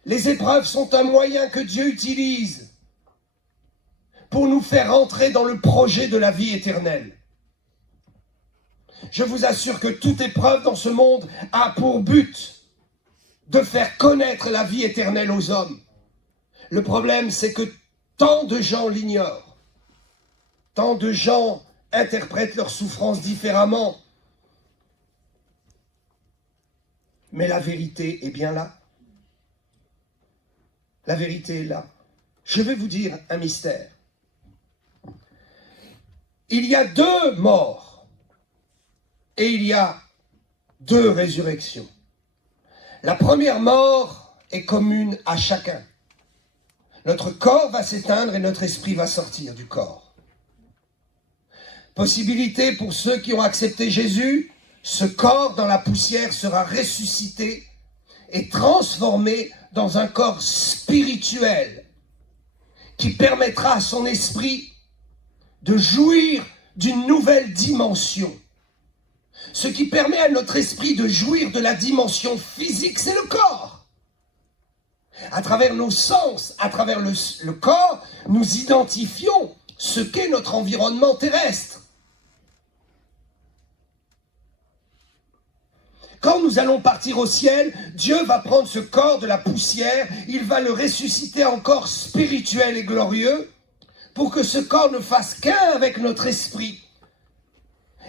Les épreuves sont un moyen que Dieu utilise pour nous faire entrer dans le projet de la vie éternelle. Je vous assure que toute épreuve dans ce monde a pour but de faire connaître la vie éternelle aux hommes. Le problème, c'est que tant de gens l'ignorent. Tant de gens interprètent leurs souffrances différemment. Mais la vérité est bien là. La vérité est là. Je vais vous dire un mystère. Il y a 2 morts. Et il y a 2 résurrections. La première mort est commune à chacun. Notre corps va s'éteindre et notre esprit va sortir du corps. Possibilité pour ceux qui ont accepté Jésus, ce corps dans la poussière sera ressuscité et transformé dans un corps spirituel qui permettra à son esprit de jouir d'une nouvelle dimension. Ce qui permet à notre esprit de jouir de la dimension physique, c'est le corps. À travers nos sens, à travers le corps, nous identifions ce qu'est notre environnement terrestre. Quand nous allons partir au ciel, Dieu va prendre ce corps de la poussière, il va le ressusciter en corps spirituel et glorieux, pour que ce corps ne fasse qu'un avec notre esprit.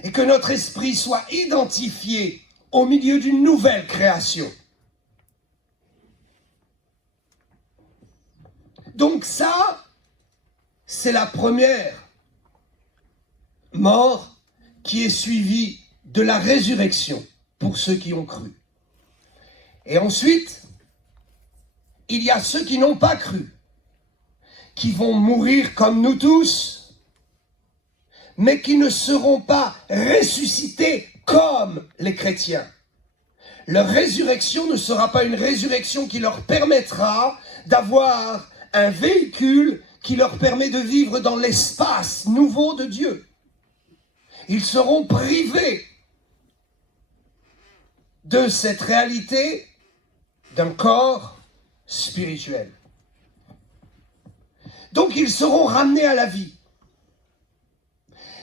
Et que notre esprit soit identifié au milieu d'une nouvelle création. Donc ça, c'est la première mort qui est suivie de la résurrection pour ceux qui ont cru. Et ensuite, il y a ceux qui n'ont pas cru, qui vont mourir comme nous tous, mais qui ne seront pas ressuscités comme les chrétiens. Leur résurrection ne sera pas une résurrection qui leur permettra d'avoir un véhicule qui leur permet de vivre dans l'espace nouveau de Dieu. Ils seront privés de cette réalité d'un corps spirituel. Donc ils seront ramenés à la vie.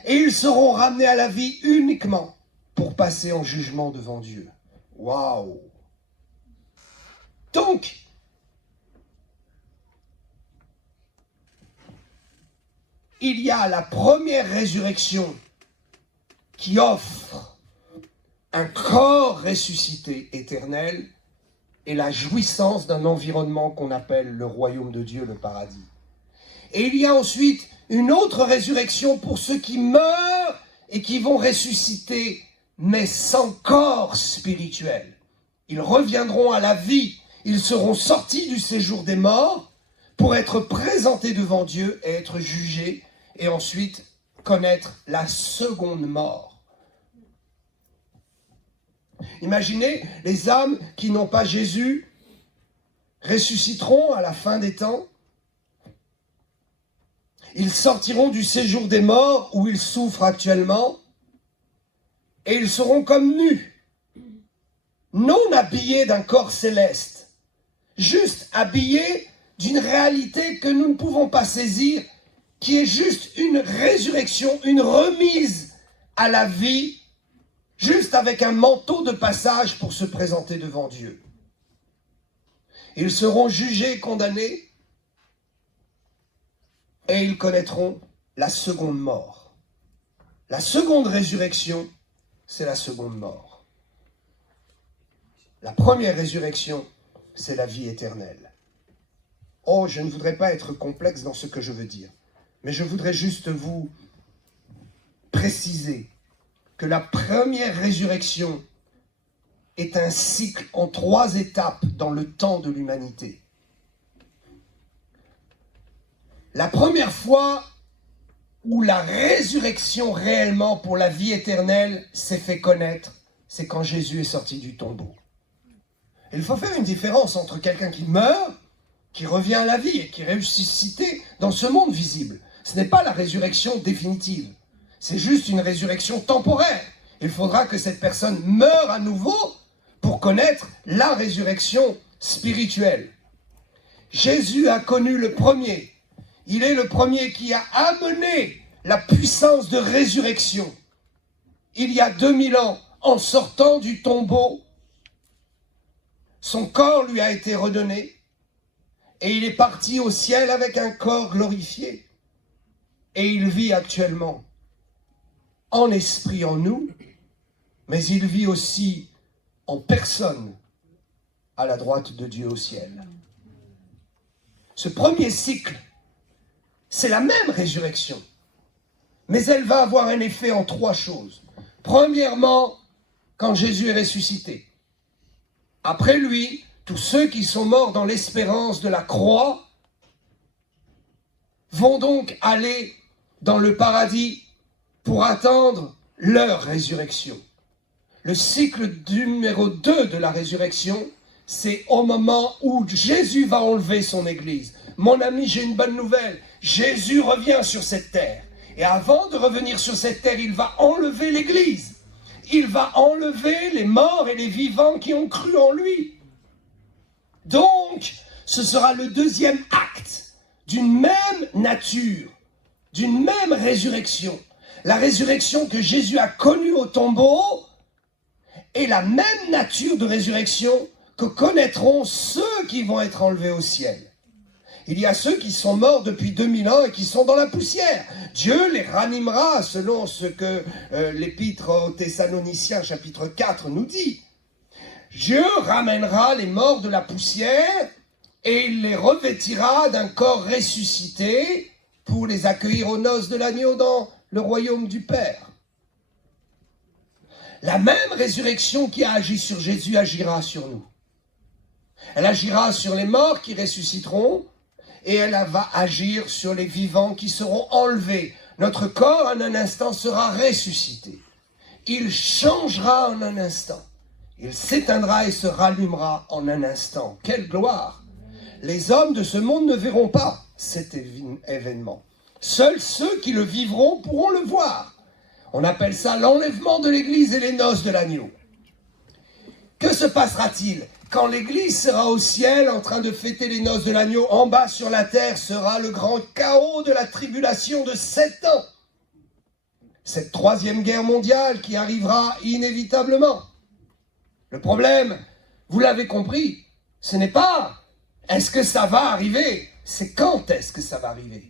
Et ils seront ramenés à la vie uniquement pour passer en jugement devant Dieu. Waouh! Donc, il y a la première résurrection qui offre un corps ressuscité éternel et la jouissance d'un environnement qu'on appelle le royaume de Dieu, le paradis. Et il y a ensuite une autre résurrection pour ceux qui meurent et qui vont ressusciter, mais sans corps spirituel. Ils reviendront à la vie, ils seront sortis du séjour des morts pour être présentés devant Dieu et être jugés, et ensuite connaître la seconde mort. Imaginez, les âmes qui n'ont pas Jésus ressusciteront à la fin des temps. Ils sortiront du séjour des morts où ils souffrent actuellement et ils seront comme nus, non habillés d'un corps céleste, juste habillés d'une réalité que nous ne pouvons pas saisir, qui est juste une résurrection, une remise à la vie, juste avec un manteau de passage pour se présenter devant Dieu. Ils seront jugés et condamnés, et ils connaîtront la seconde mort. La seconde résurrection, c'est la seconde mort. La première résurrection, c'est la vie éternelle. Oh, je ne voudrais pas être complexe dans ce que je veux dire, mais je voudrais juste vous préciser que la première résurrection est un cycle en 3 étapes dans le temps de l'humanité. La première fois où la résurrection réellement pour la vie éternelle s'est fait connaître, c'est quand Jésus est sorti du tombeau. Il faut faire une différence entre quelqu'un qui meurt, qui revient à la vie et qui est ressuscité dans ce monde visible. Ce n'est pas la résurrection définitive, c'est juste une résurrection temporaire. Il faudra que cette personne meure à nouveau pour connaître la résurrection spirituelle. Jésus a connu le premier. Il est le premier qui a amené la puissance de résurrection. Il y a 2000 ans, en sortant du tombeau, son corps lui a été redonné et il est parti au ciel avec un corps glorifié. Et il vit actuellement en esprit en nous, mais il vit aussi en personne à la droite de Dieu au ciel. Ce premier cycle, c'est la même résurrection, mais elle va avoir un effet en 3 choses. Premièrement, quand Jésus est ressuscité. Après lui, tous ceux qui sont morts dans l'espérance de la croix vont donc aller dans le paradis pour attendre leur résurrection. Le cycle numéro 2 de la résurrection, c'est au moment où Jésus va enlever son Église. Mon ami, j'ai une bonne nouvelle. Jésus revient sur cette terre. Et avant de revenir sur cette terre, il va enlever l'Église. Il va enlever les morts et les vivants qui ont cru en lui. Donc, ce sera le deuxième acte d'une même nature, d'une même résurrection. La résurrection que Jésus a connue au tombeau est la même nature de résurrection que connaîtront ceux qui vont être enlevés au ciel. Il y a ceux qui sont morts depuis 2000 ans et qui sont dans la poussière. Dieu les ranimera selon ce que l'épître aux Thessaloniciens chapitre 4 nous dit. Dieu ramènera les morts de la poussière et il les revêtira d'un corps ressuscité pour les accueillir aux noces de l'agneau dans le royaume du Père. La même résurrection qui a agi sur Jésus agira sur nous. Elle agira sur les morts qui ressusciteront et elle va agir sur les vivants qui seront enlevés. Notre corps en un instant sera ressuscité. Il changera en un instant. Il s'éteindra et se rallumera en un instant. Quelle gloire! Les hommes de ce monde ne verront pas cet événement. Seuls ceux qui le vivront pourront le voir. On appelle ça l'enlèvement de l'Église et les noces de l'agneau. Que se passera-t-il quand l'Église sera au ciel en train de fêter les noces de l'agneau? En bas sur la terre sera le grand chaos de la tribulation de 7 ans. Cette 3e guerre mondiale qui arrivera inévitablement. Le problème, vous l'avez compris, ce n'est pas est-ce que ça va arriver, c'est quand est-ce que ça va arriver.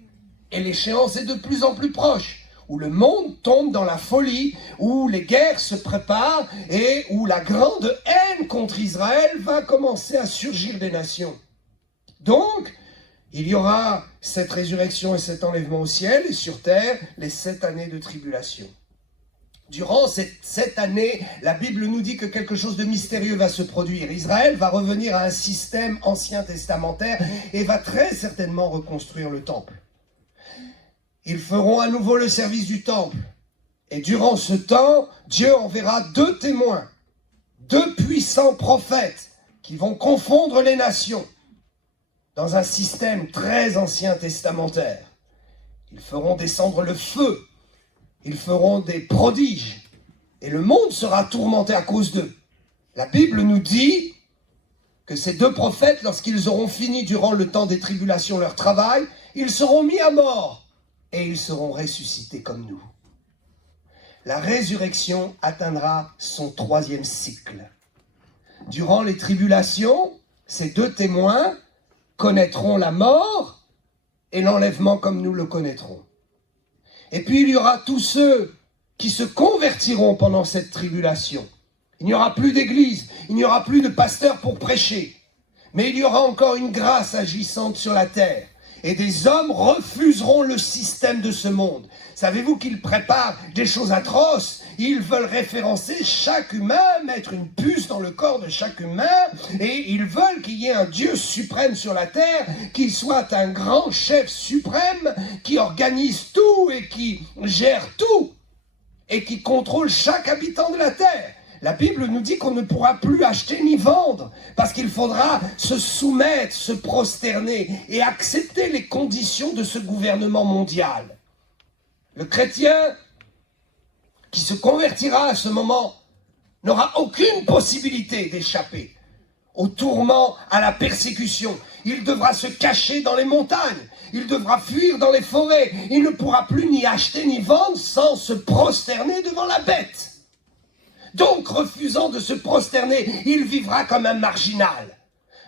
Et l'échéance est de plus en plus proche, où le monde tombe dans la folie, où les guerres se préparent et où la grande haine contre Israël va commencer à surgir des nations. Donc, il y aura cette résurrection et cet enlèvement au ciel et sur terre, les 7 années de tribulation. Durant cette 7 années, la Bible nous dit que quelque chose de mystérieux va se produire. Israël va revenir à un système ancien testamentaire et va très certainement reconstruire le temple. Ils feront à nouveau le service du temple. Et durant ce temps, Dieu enverra 2 témoins, 2 puissants prophètes qui vont confondre les nations dans un système très ancien testamentaire. Ils feront descendre le feu. Ils feront des prodiges et le monde sera tourmenté à cause d'eux. La Bible nous dit que ces 2 prophètes, lorsqu'ils auront fini durant le temps des tribulations leur travail, ils seront mis à mort et ils seront ressuscités comme nous. La résurrection atteindra son 3e cycle. Durant les tribulations, ces 2 témoins connaîtront la mort et l'enlèvement comme nous le connaîtrons. Et puis il y aura tous ceux qui se convertiront pendant cette tribulation. Il n'y aura plus d'église, il n'y aura plus de pasteurs pour prêcher. Mais il y aura encore une grâce agissante sur la terre. Et des hommes refuseront le système de ce monde. Savez-vous qu'ils préparent des choses atroces? Ils veulent référencer chaque humain, mettre une puce dans le corps de chaque humain, et ils veulent qu'il y ait un Dieu suprême sur la terre, qu'il soit un grand chef suprême, qui organise tout et qui gère tout, et qui contrôle chaque habitant de la terre. La Bible nous dit qu'on ne pourra plus acheter ni vendre, parce qu'il faudra se soumettre, se prosterner et accepter les conditions de ce gouvernement mondial. Le chrétien qui se convertira à ce moment n'aura aucune possibilité d'échapper au tourment, à la persécution. Il devra se cacher dans les montagnes, il devra fuir dans les forêts, il ne pourra plus ni acheter ni vendre sans se prosterner devant la bête. Donc, refusant de se prosterner, il vivra comme un marginal.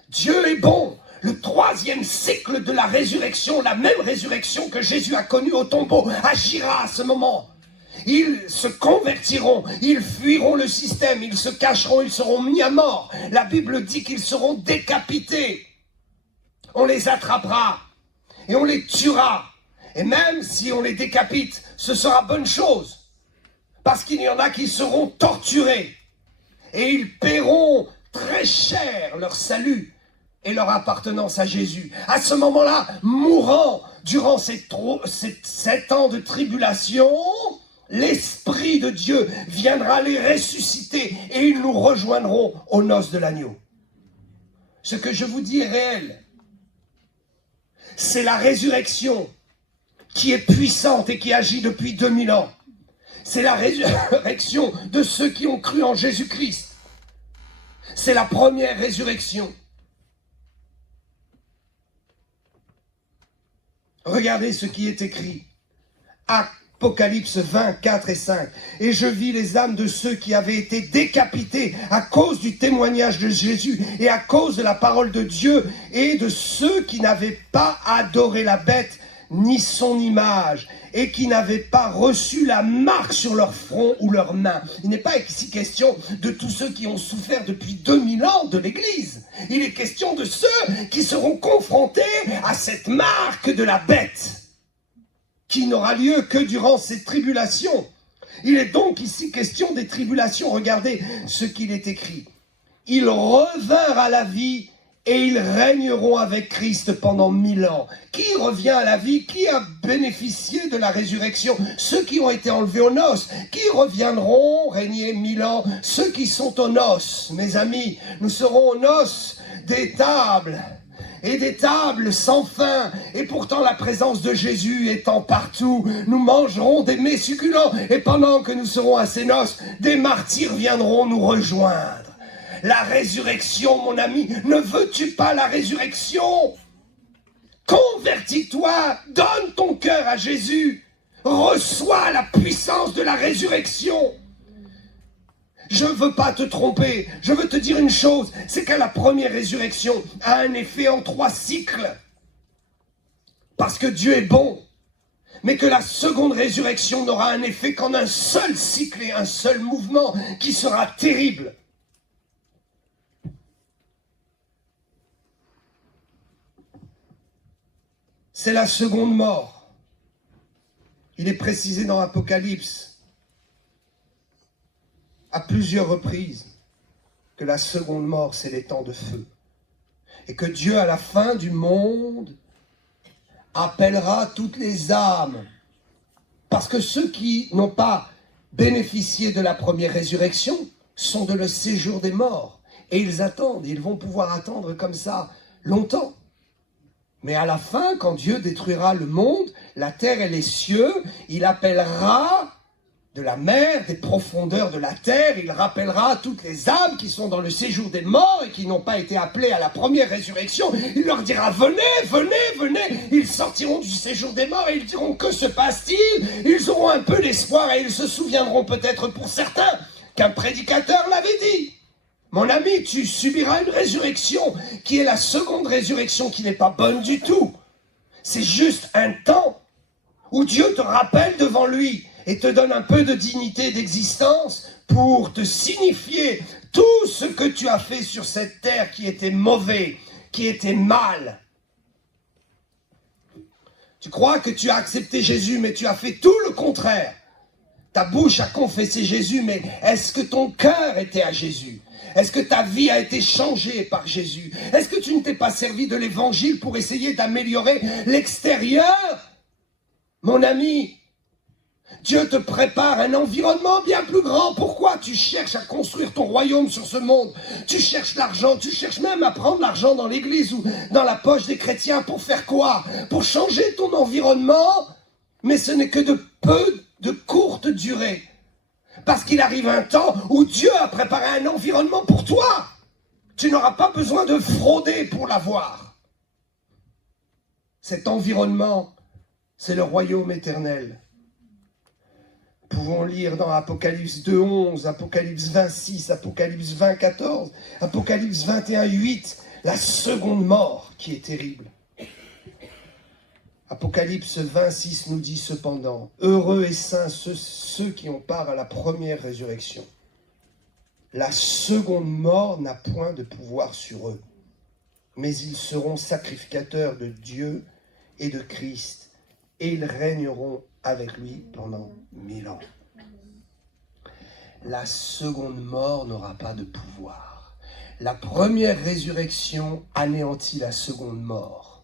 Dieu est bon. Le 3e cycle de la résurrection, la même résurrection que Jésus a connue au tombeau, agira à ce moment. Ils se convertiront, ils fuiront le système, ils se cacheront, ils seront mis à mort. La Bible dit qu'ils seront décapités. On les attrapera et on les tuera. Et même si on les décapite, ce sera bonne chose. Parce qu'il y en a qui seront torturés. Et ils paieront très cher leur salut et leur appartenance à Jésus. À ce moment-là, mourant durant ces 7 ans de tribulation, l'Esprit de Dieu viendra les ressusciter et ils nous rejoindront aux noces de l'agneau. Ce que je vous dis est réel. C'est la résurrection qui est puissante et qui agit depuis 2000 ans. C'est la résurrection de ceux qui ont cru en Jésus-Christ. C'est la première résurrection. Regardez ce qui est écrit. Apocalypse 20, 4 et 5. Et je vis les âmes de ceux qui avaient été décapités à cause du témoignage de Jésus et à cause de la parole de Dieu et de ceux qui n'avaient pas adoré la bête ni son image, et qui n'avaient pas reçu la marque sur leur front ou leurs mains. Il n'est pas ici question de tous ceux qui ont souffert depuis 2000 ans de l'Église. Il est question de ceux qui seront confrontés à cette marque de la bête, qui n'aura lieu que durant ces tribulations. Il est donc ici question des tribulations. Regardez ce qu'il est écrit. Ils revinrent à la vie et ils régneront avec Christ pendant 1000 ans. Qui revient à la vie? Qui a bénéficié de la résurrection? Ceux qui ont été enlevés aux noces. Qui reviendront régner 1000 ans? Ceux qui sont aux noces. Mes amis, nous serons aux noces des tables. Et des tables sans fin. Et pourtant la présence de Jésus étant partout, nous mangerons des mets succulents. Et pendant que nous serons à ces noces, des martyrs viendront nous rejoindre. La résurrection, mon ami, ne veux-tu pas la résurrection? Convertis-toi, donne ton cœur à Jésus, reçois la puissance de la résurrection. Je ne veux pas te tromper, je veux te dire une chose, c'est que la première résurrection a un effet en 3 cycles, parce que Dieu est bon, mais que la seconde résurrection n'aura un effet qu'en un seul cycle et un seul mouvement qui sera terrible. C'est la seconde mort. Il est précisé dans Apocalypse à plusieurs reprises que la seconde mort, c'est les temps de feu. Et que Dieu, à la fin du monde, appellera toutes les âmes. Parce que ceux qui n'ont pas bénéficié de la première résurrection sont de le séjour des morts. Et ils attendent, ils vont pouvoir attendre comme ça longtemps. Mais à la fin, quand Dieu détruira le monde, la terre et les cieux, il appellera de la mer, des profondeurs de la terre, il rappellera toutes les âmes qui sont dans le séjour des morts et qui n'ont pas été appelées à la première résurrection. Il leur dira, venez, venez, venez. Ils sortiront du séjour des morts et ils diront, que se passe-t-il? Ils auront un peu d'espoir et ils se souviendront peut-être pour certains qu'un prédicateur l'avait dit. Mon ami, tu subiras une résurrection qui est la seconde résurrection qui n'est pas bonne du tout. C'est juste un temps où Dieu te rappelle devant lui et te donne un peu de dignité d'existence pour te signifier tout ce que tu as fait sur cette terre qui était mauvais, qui était mal. Tu crois que tu as accepté Jésus, mais tu as fait tout le contraire. Ta bouche a confessé Jésus, mais est-ce que ton cœur était à Jésus? Est-ce que ta vie a été changée par Jésus? Est-ce que tu ne t'es pas servi de l'évangile pour essayer d'améliorer l'extérieur? Mon ami, Dieu te prépare un environnement bien plus grand. Pourquoi tu cherches à construire ton royaume sur ce monde? Tu cherches l'argent, tu cherches même à prendre l'argent dans l'église ou dans la poche des chrétiens. Pour faire quoi? Pour changer ton environnement? Mais ce n'est que de courte durée. Parce qu'il arrive un temps où Dieu a préparé un environnement pour toi. Tu n'auras pas besoin de frauder pour l'avoir. Cet environnement, c'est le royaume éternel. Nous pouvons lire dans Apocalypse 2:11, Apocalypse 20:6, Apocalypse 20:14, Apocalypse 21:8, la seconde mort qui est terrible. Apocalypse 20:6 nous dit cependant, heureux et saints ceux qui ont part à la première résurrection. La seconde mort n'a point de pouvoir sur eux, mais ils seront sacrificateurs de Dieu et de Christ, et ils régneront avec lui pendant 1000 ans. La seconde mort n'aura pas de pouvoir. La première résurrection anéantit la seconde mort.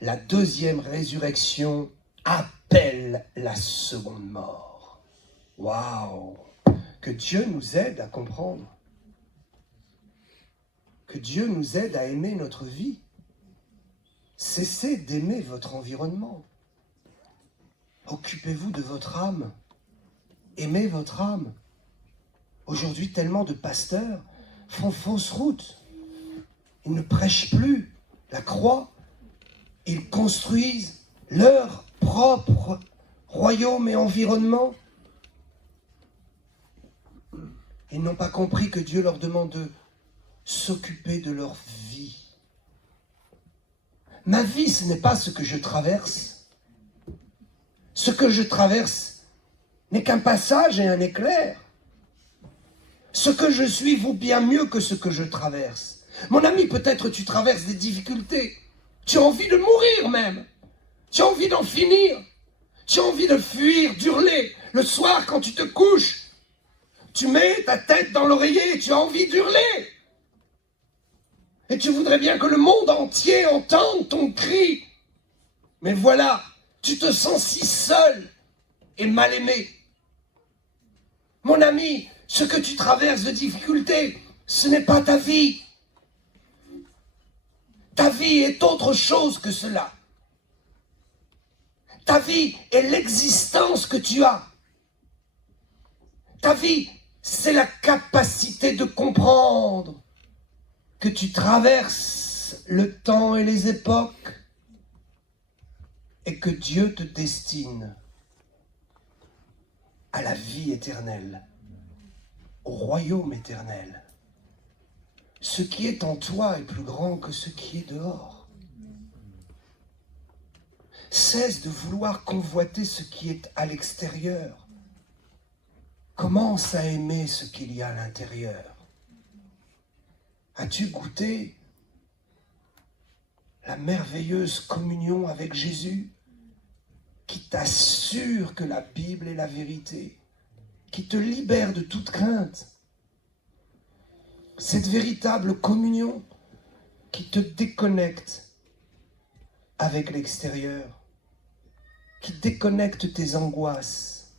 La deuxième résurrection appelle la seconde mort. Waouh! Que Dieu nous aide à comprendre. Que Dieu nous aide à aimer notre vie. Cessez d'aimer votre environnement. Occupez-vous de votre âme. Aimez votre âme. Aujourd'hui, tellement de pasteurs font fausse route. Ils ne prêchent plus la croix. Ils construisent leur propre royaume et environnement. Ils n'ont pas compris que Dieu leur demande de s'occuper de leur vie. Ma vie, ce n'est pas ce que je traverse. Ce que je traverse n'est qu'un passage et un éclair. Ce que je suis vaut bien mieux que ce que je traverse. Mon ami, peut-être tu traverses des difficultés. Tu as envie de mourir même. Tu as envie d'en finir. Tu as envie de fuir, d'hurler. Le soir, quand tu te couches, tu mets ta tête dans l'oreiller et tu as envie d'hurler. Et tu voudrais bien que le monde entier entende ton cri. Mais voilà, tu te sens si seul et mal aimé. Mon ami, ce que tu traverses de difficultés, ce n'est pas ta vie. Ta vie est autre chose que cela. Ta vie est l'existence que tu as. Ta vie, c'est la capacité de comprendre que tu traverses le temps et les époques et que Dieu te destine à la vie éternelle, au royaume éternel. Ce qui est en toi est plus grand que ce qui est dehors. Cesse de vouloir convoiter ce qui est à l'extérieur. Commence à aimer ce qu'il y a à l'intérieur. As-tu goûté la merveilleuse communion avec Jésus qui t'assure que la Bible est la vérité, qui te libère de toute crainte? Cette véritable communion qui te déconnecte avec l'extérieur, qui déconnecte tes angoisses.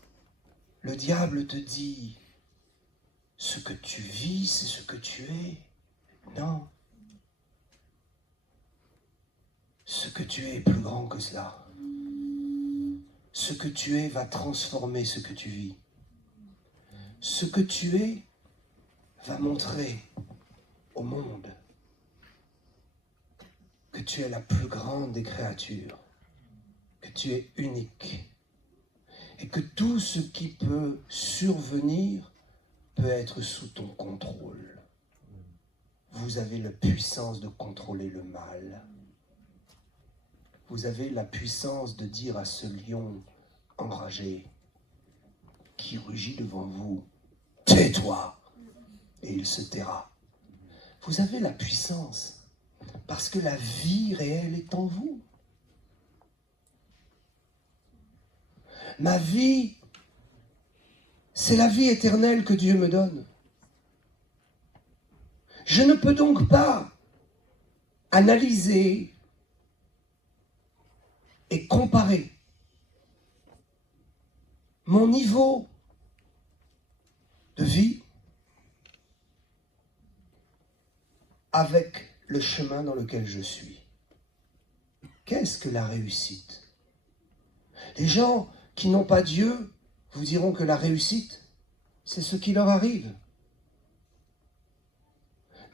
Le diable te dit, ce que tu vis, c'est ce que tu es. Non. Ce que tu es est plus grand que cela. Ce que tu es va transformer ce que tu vis. Ce que tu es va montrer au monde que tu es la plus grande des créatures, que tu es unique et que tout ce qui peut survenir peut être sous ton contrôle. Vous avez la puissance de contrôler le mal. Vous avez la puissance de dire à ce lion enragé qui rugit devant vous, « Tais-toi !» et il se taira. Vous avez la puissance parce que la vie réelle est en vous. Ma vie, c'est la vie éternelle que Dieu me donne. Je ne peux donc pas analyser et comparer mon niveau de vie avec le chemin dans lequel je suis. Qu'est-ce que la réussite? Les gens qui n'ont pas Dieu vous diront que la réussite, c'est ce qui leur arrive.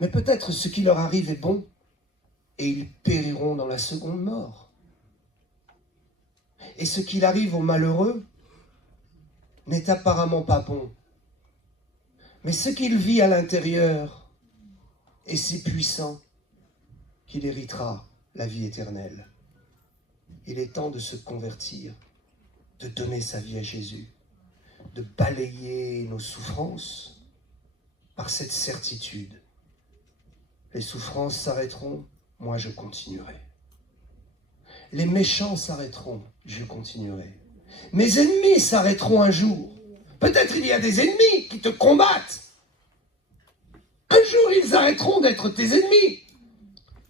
Mais peut-être ce qui leur arrive est bon et ils périront dans la seconde mort. Et ce qui arrive aux malheureux n'est apparemment pas bon. Mais ce qu'il vit à l'intérieur est si puissant qu'il héritera la vie éternelle. Il est temps de se convertir, de donner sa vie à Jésus, de balayer nos souffrances par cette certitude. Les souffrances s'arrêteront, moi je continuerai. Les méchants s'arrêteront, je continuerai. Mes ennemis s'arrêteront un jour. Peut-être il y a des ennemis qui te combattent. Un jour ils arrêteront d'être tes ennemis.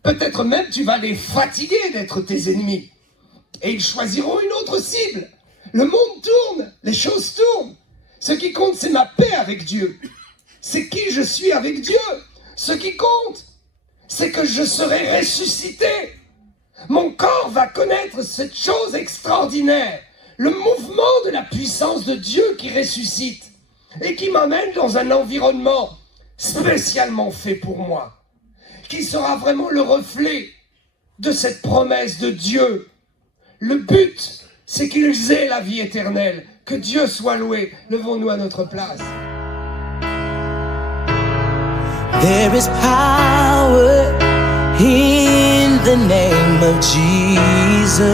Peut-être même tu vas les fatiguer d'être tes ennemis. Et ils choisiront une autre cible. Le monde tourne, les choses tournent. Ce qui compte, c'est ma paix avec Dieu. C'est qui je suis avec Dieu. Ce qui compte, c'est que je serai ressuscité. Mon corps va connaître cette chose extraordinaire, le mouvement de la puissance de Dieu qui ressuscite et qui m'amène dans un environnement spécialement fait pour moi, qui sera vraiment le reflet de cette promesse de Dieu. Le but, c'est qu'ils aient la vie éternelle. Que Dieu soit loué. Levons-nous à notre place. There is power in the name of Jesus.